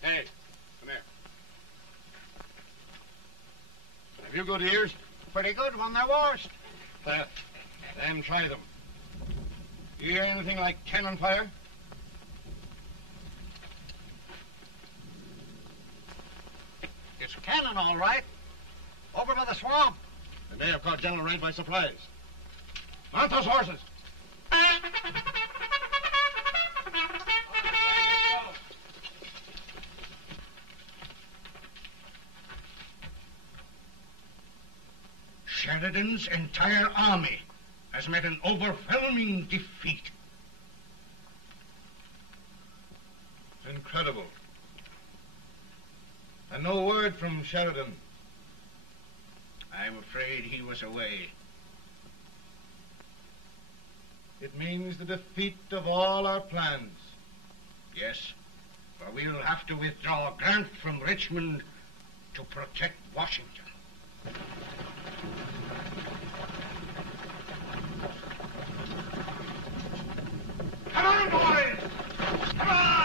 Hey, come here. Have you good ears? Pretty good when they're washed. Then try them. You hear anything like cannon fire? It's cannon, all right. Over by the swamp. They may have caught General Wright by surprise. Mount those horses. Sheridan's entire army has met an overwhelming defeat. It's incredible. And no word from Sheridan. I'm afraid he was away. It means the defeat of all our plans. Yes, for we'll have to withdraw Grant from Richmond to protect Washington. Come on, boys! Come on!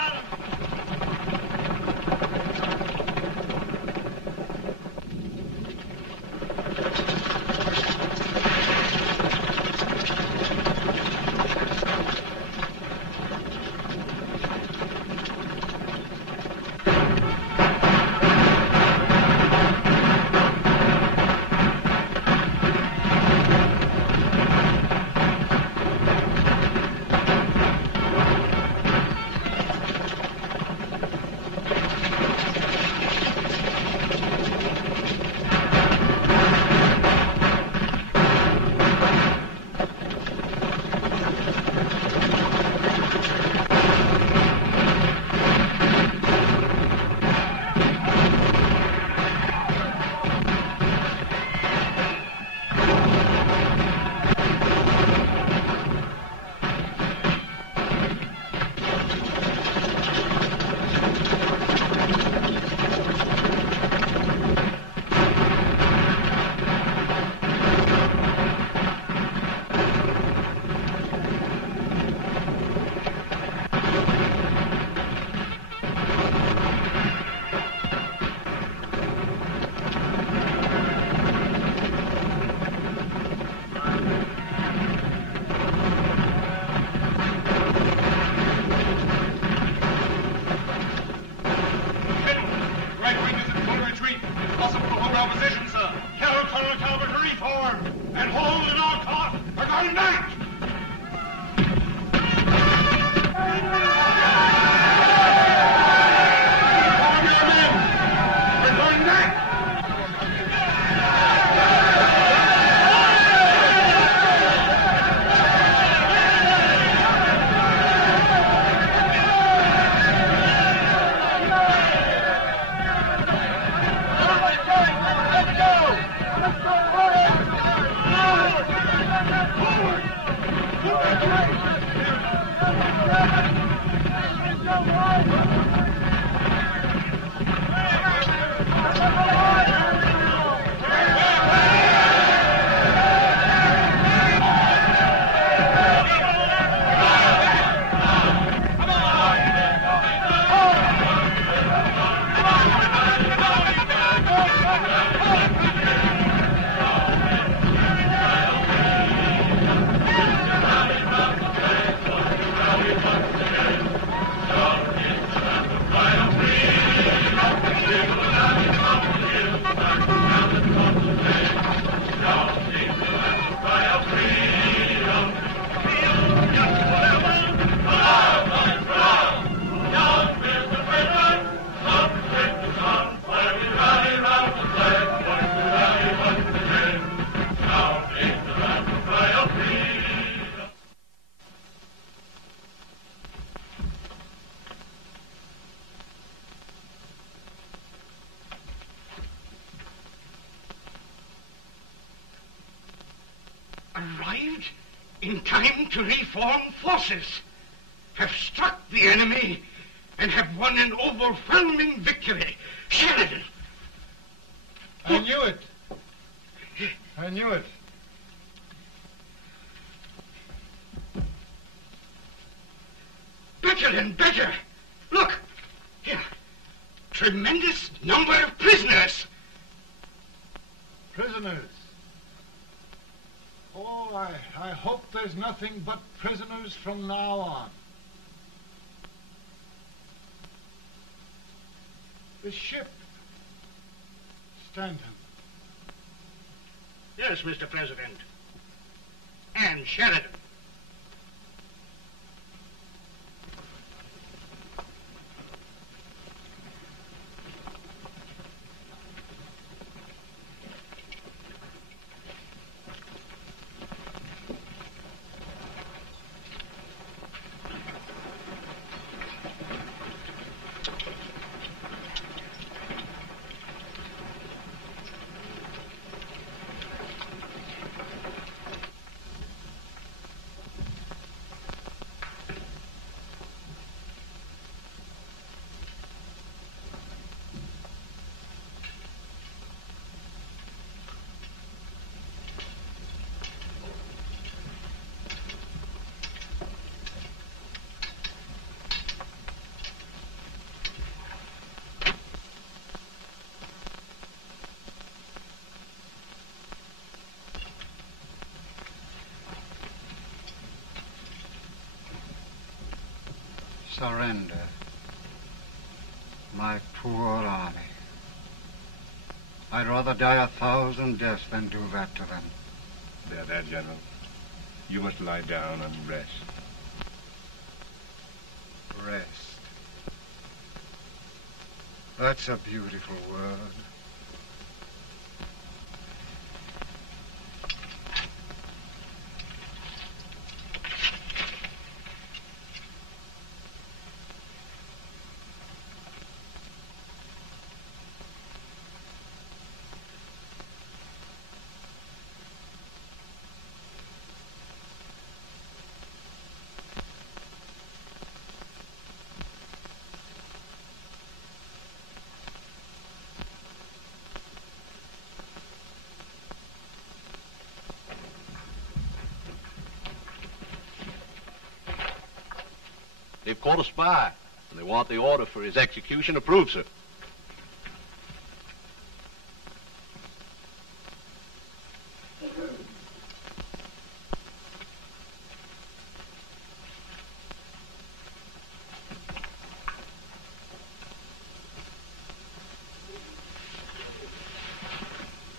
in time to reform forces, have struck the enemy, and have won an overwhelming victory. Sheridan! I knew it. I knew it. Better and better. Look, here. Tremendous number of prisoners. Prisoners? Oh, I hope there's nothing but prisoners from now on. The ship. Stanton. Yes, Mr. President. And Sheridan. Surrender. My poor army. I'd rather die 1,000 deaths than do that to them. There, General. You must lie down and rest. Rest. That's a beautiful word. They've caught a spy, and they want the order for his execution approved, sir.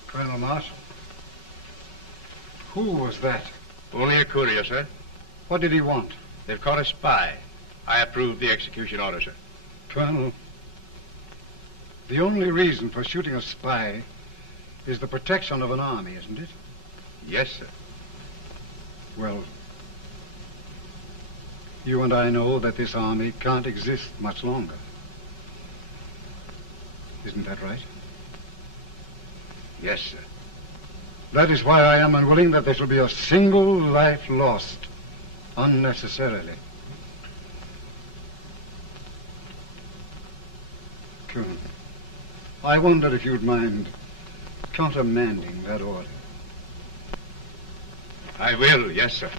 Colonel Marshall. Who was that? Only a courier, sir. What did he want? They've caught a spy. I approve the execution order, sir. Colonel, the only reason for shooting a spy is the protection of an army, isn't it? Yes, sir. Well, you and I know that this army can't exist much longer. Isn't that right? Yes, sir. That is why I am unwilling that there shall be a single life lost unnecessarily. Colonel, I wonder if you'd mind countermanding that order. I will, yes, sir.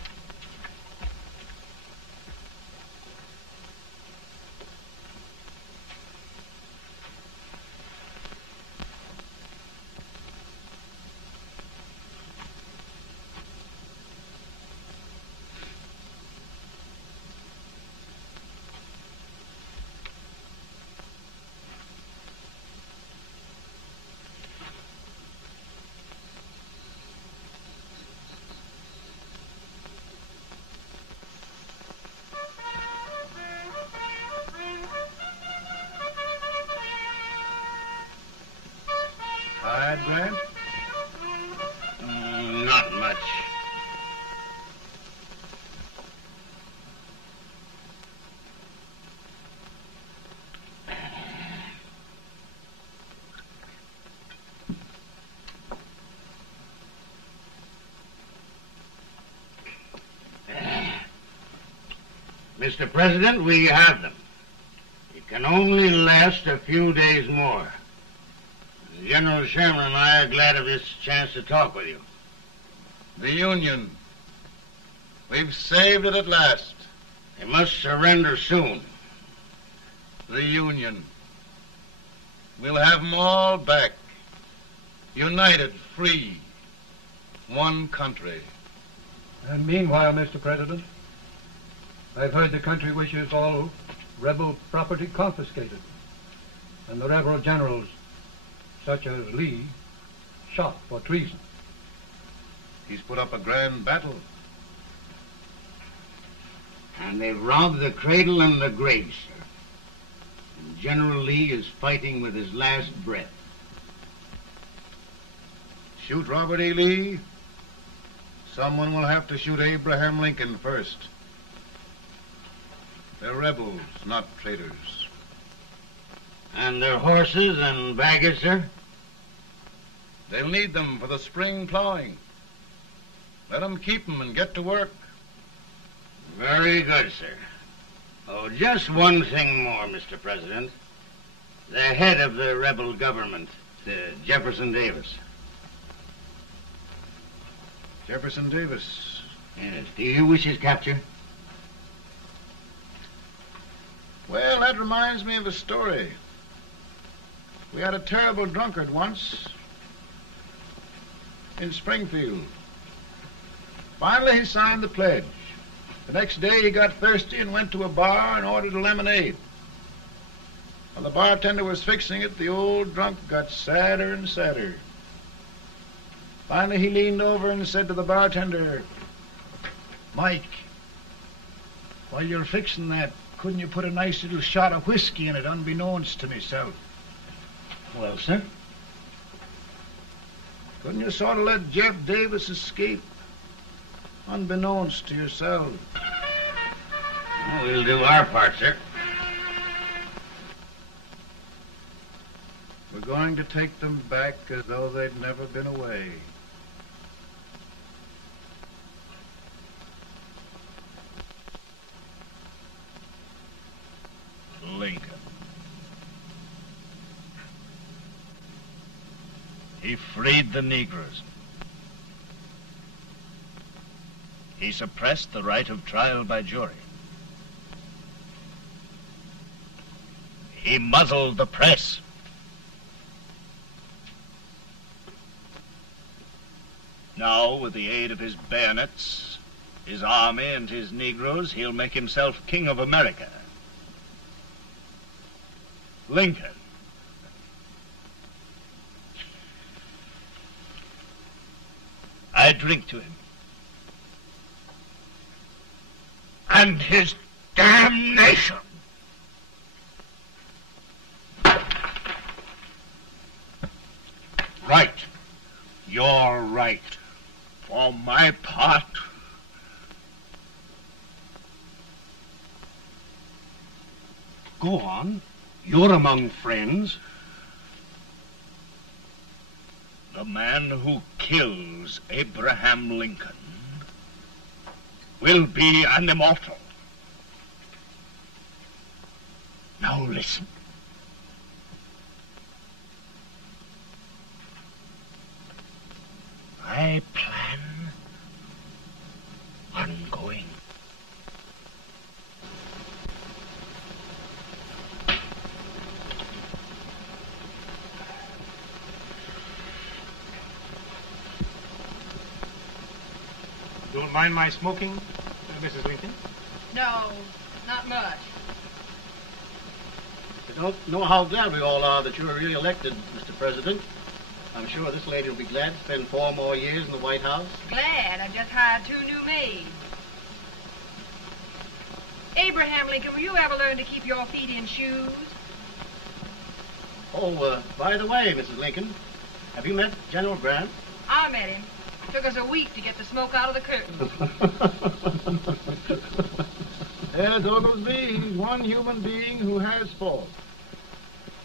Tired, Grant? Not much. Mr. President, we have them. It can only last a few days more. General Sherman and I are glad of this chance to talk with you. The Union. We've saved it at last. They must surrender soon. The Union. We'll have them all back. United, free. One country. And meanwhile, Mr. President, I've heard the country wishes all rebel property confiscated, and the rebel generals, such as Lee, shot for treason. He's put up a grand battle. And they've robbed the cradle and the grave, sir. And General Lee is fighting with his last breath. Shoot Robert E. Lee? Someone will have to shoot Abraham Lincoln first. They're rebels, not traitors. And their horses and baggage, sir? They'll need them for the spring plowing. Let them keep them and get to work. Very good, sir. Oh, just one thing more, Mr. President. The head of the rebel government, Jefferson Davis. Jefferson Davis? Yes. Do you wish his capture? Well, that reminds me of a story. We had a terrible drunkard once in Springfield. Finally, he signed the pledge. The next day, he got thirsty and went to a bar and ordered a lemonade. While the bartender was fixing it, the old drunk got sadder and sadder. Finally, he leaned over and said to the bartender, "Mike, while you're fixing that, couldn't you put a nice little shot of whiskey in it, unbeknownst to myself?" Well, sir? Couldn't you sort of let Jeff Davis escape, unbeknownst to yourself? Well, we'll do our part, sir. We're going to take them back as though they'd never been away. Lincoln. He freed the Negroes. He suppressed the right of trial by jury. He muzzled the press. Now, with the aid of his bayonets, his army, and his Negroes, he'll make himself king of America. Lincoln. I drink to him. And his damnation. Right. You're right. For my part, go on. You're among friends. The man who kills Abraham Lincoln will be an immortal. Now listen. I plan on going. Don't mind my smoking, Mrs. Lincoln? No, not much. I don't know how glad we all are that you're re-elected, Mr. President. I'm sure this lady will be glad to spend 4 more years in the White House. Glad. I've just hired 2 new maids. Abraham Lincoln, will you ever learn to keep your feet in shoes? Oh, by the way, Mrs. Lincoln, have you met General Grant? I met him. Took us a week to get the smoke out of the curtains. Yes, Oglesby, he's one human being who has faults.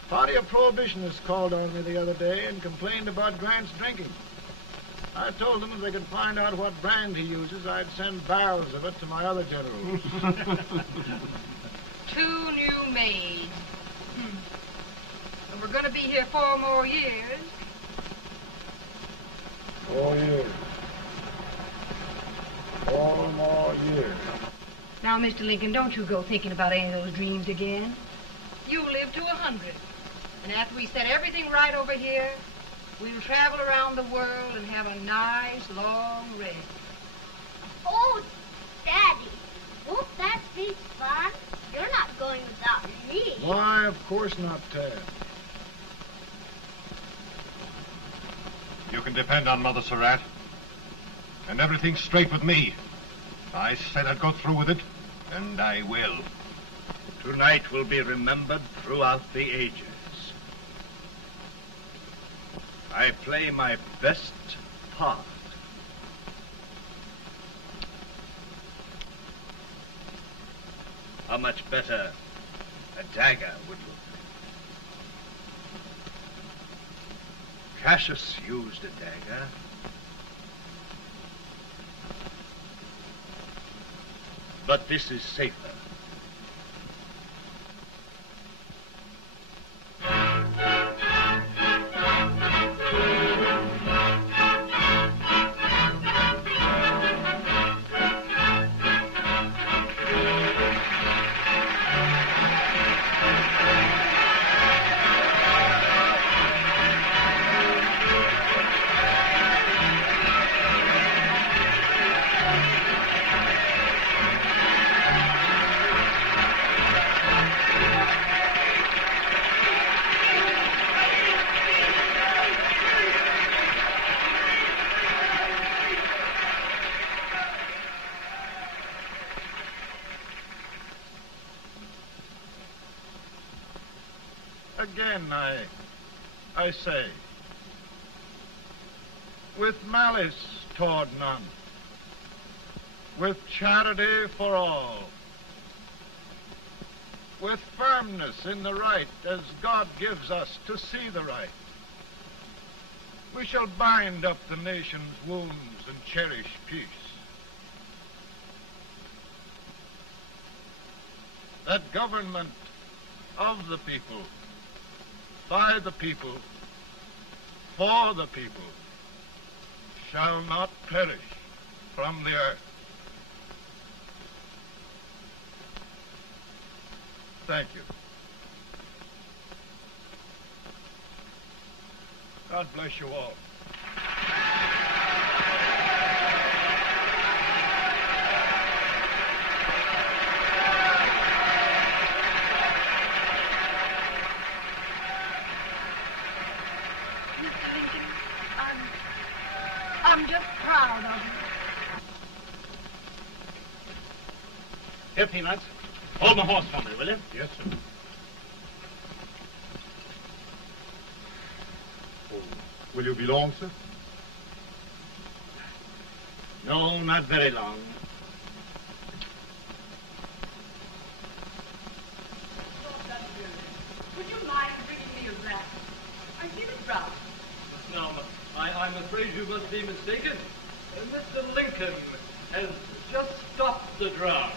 Party of Prohibitionists called on me the other day and complained about Grant's drinking. I told them if they could find out what brand he uses, I'd send barrels of it to my other generals. 2 new maids. And we're going to be here 4 more years. 4 years. 4 more years. Now, Mr. Lincoln, don't you go thinking about any of those dreams again. You live to 100. And after we set everything right over here, we'll travel around the world and have a nice, long rest. Oh, Daddy, won't that be fun? You're not going without me. Why, of course not, Tad. You can depend on Mother Surratt. And everything's straight with me. I said I'd go through with it, and I will. Tonight will be remembered throughout the ages. I play my best part. How much better a dagger would look. Cassius used a dagger. But this is safer. Again, I say, with malice toward none, with charity for all, with firmness in the right as God gives us to see the right, we shall bind up the nation's wounds and cherish peace. That government of the people, by the people, for the people, shall not perish from the earth. Thank you. God bless you all. I'm just proud of you. Here, Peanuts. Hold my horse for me, will you? Yes, sir. Oh, will you be long, sir? No, not very long. Would you mind bringing me a glass? I feel it brown. No, I'm afraid you must be mistaken. Mr. Lincoln has just stopped the draft.